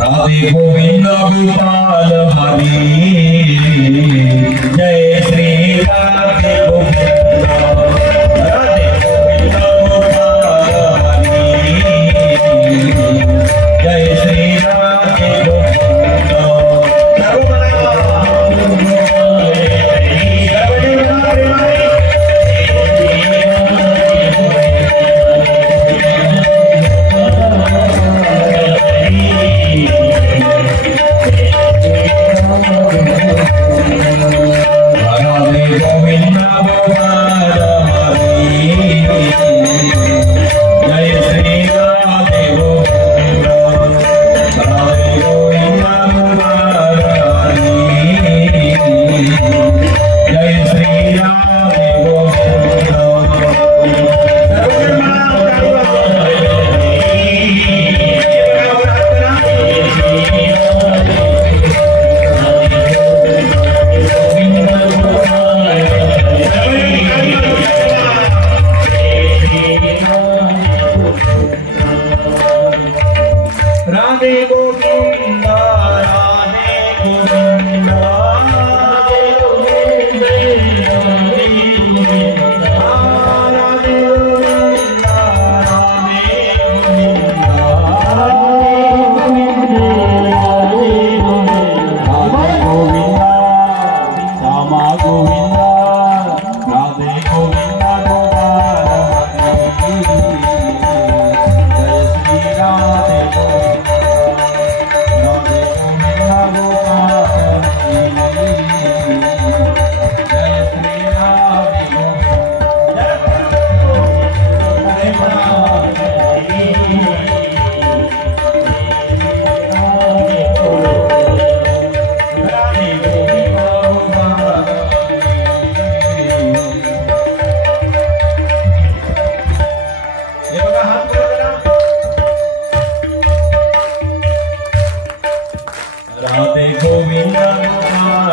राधे गोविंद गोपाल हरी जय श्री राधे गोविंद गोपाल हरी जय श्री राधे गोविंद Oh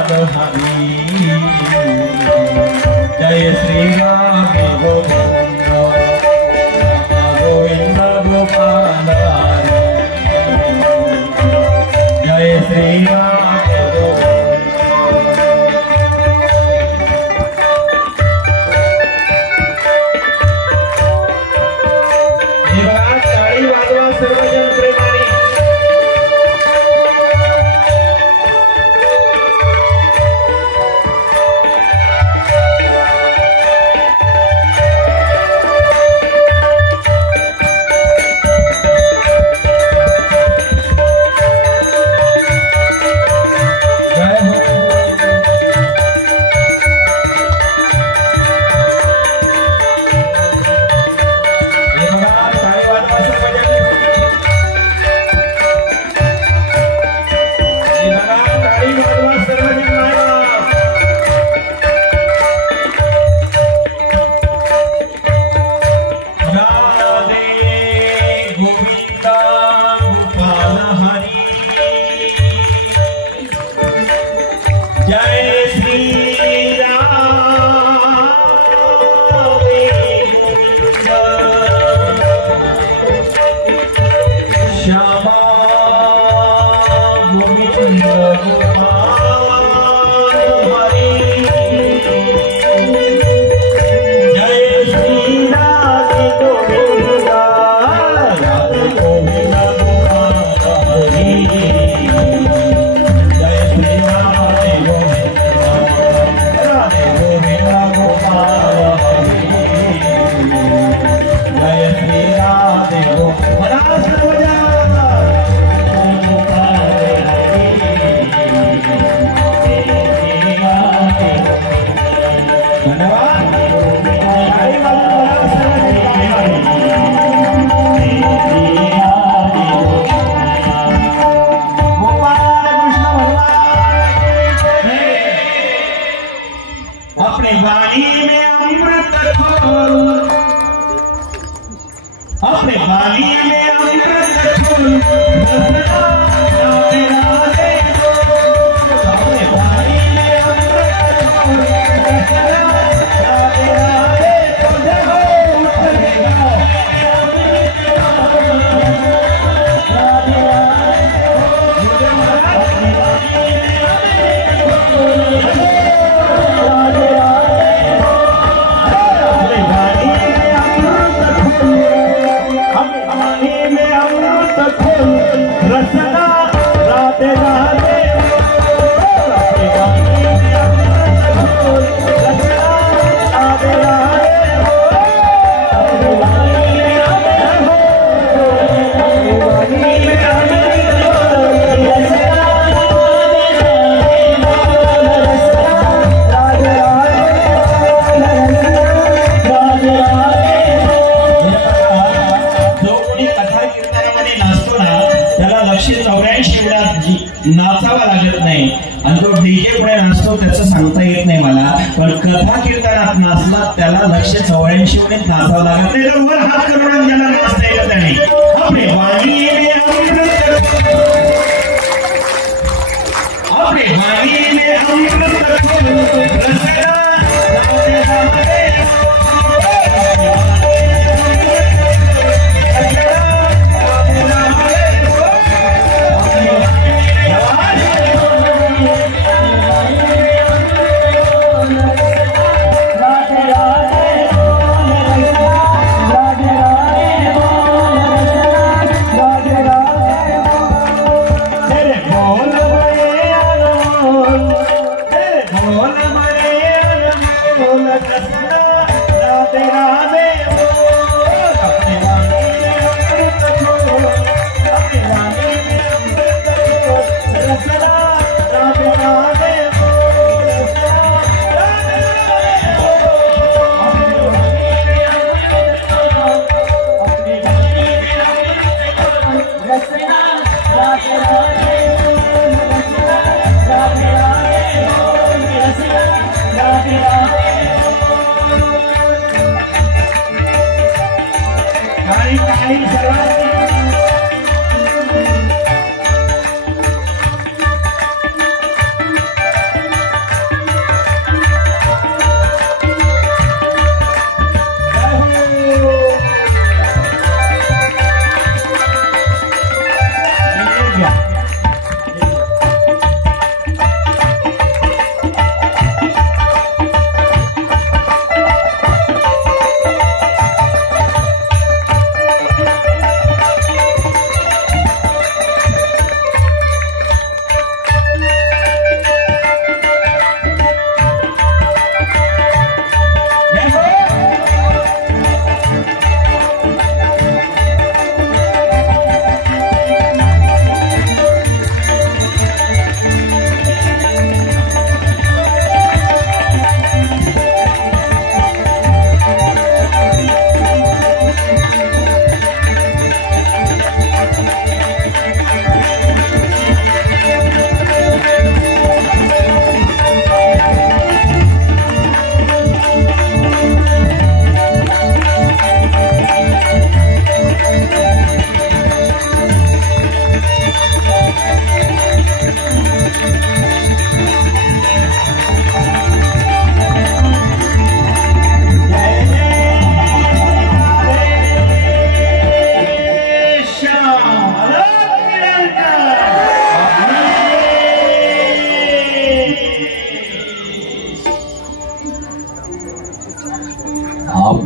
गोपाल हरी जय श्री राम गोविंद गोविंद गोपाल हरी जय श्री राम टाळी वाजवा सर्वजण प्रेमाने नाचावा लागत नाही आणि तो डीजे पुढे नाचतो त्याचं सांगता येत नाही मला, पण कथा कीर्तनात नाचला त्याला 184 मध्ये नाचावं लागत नाही. तर वर हात करून ज्याला नाचता येत नाही आपले वाणी में अमृत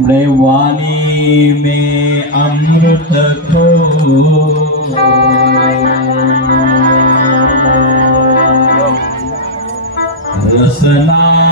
पुढे वाणी में अमृत खो रसना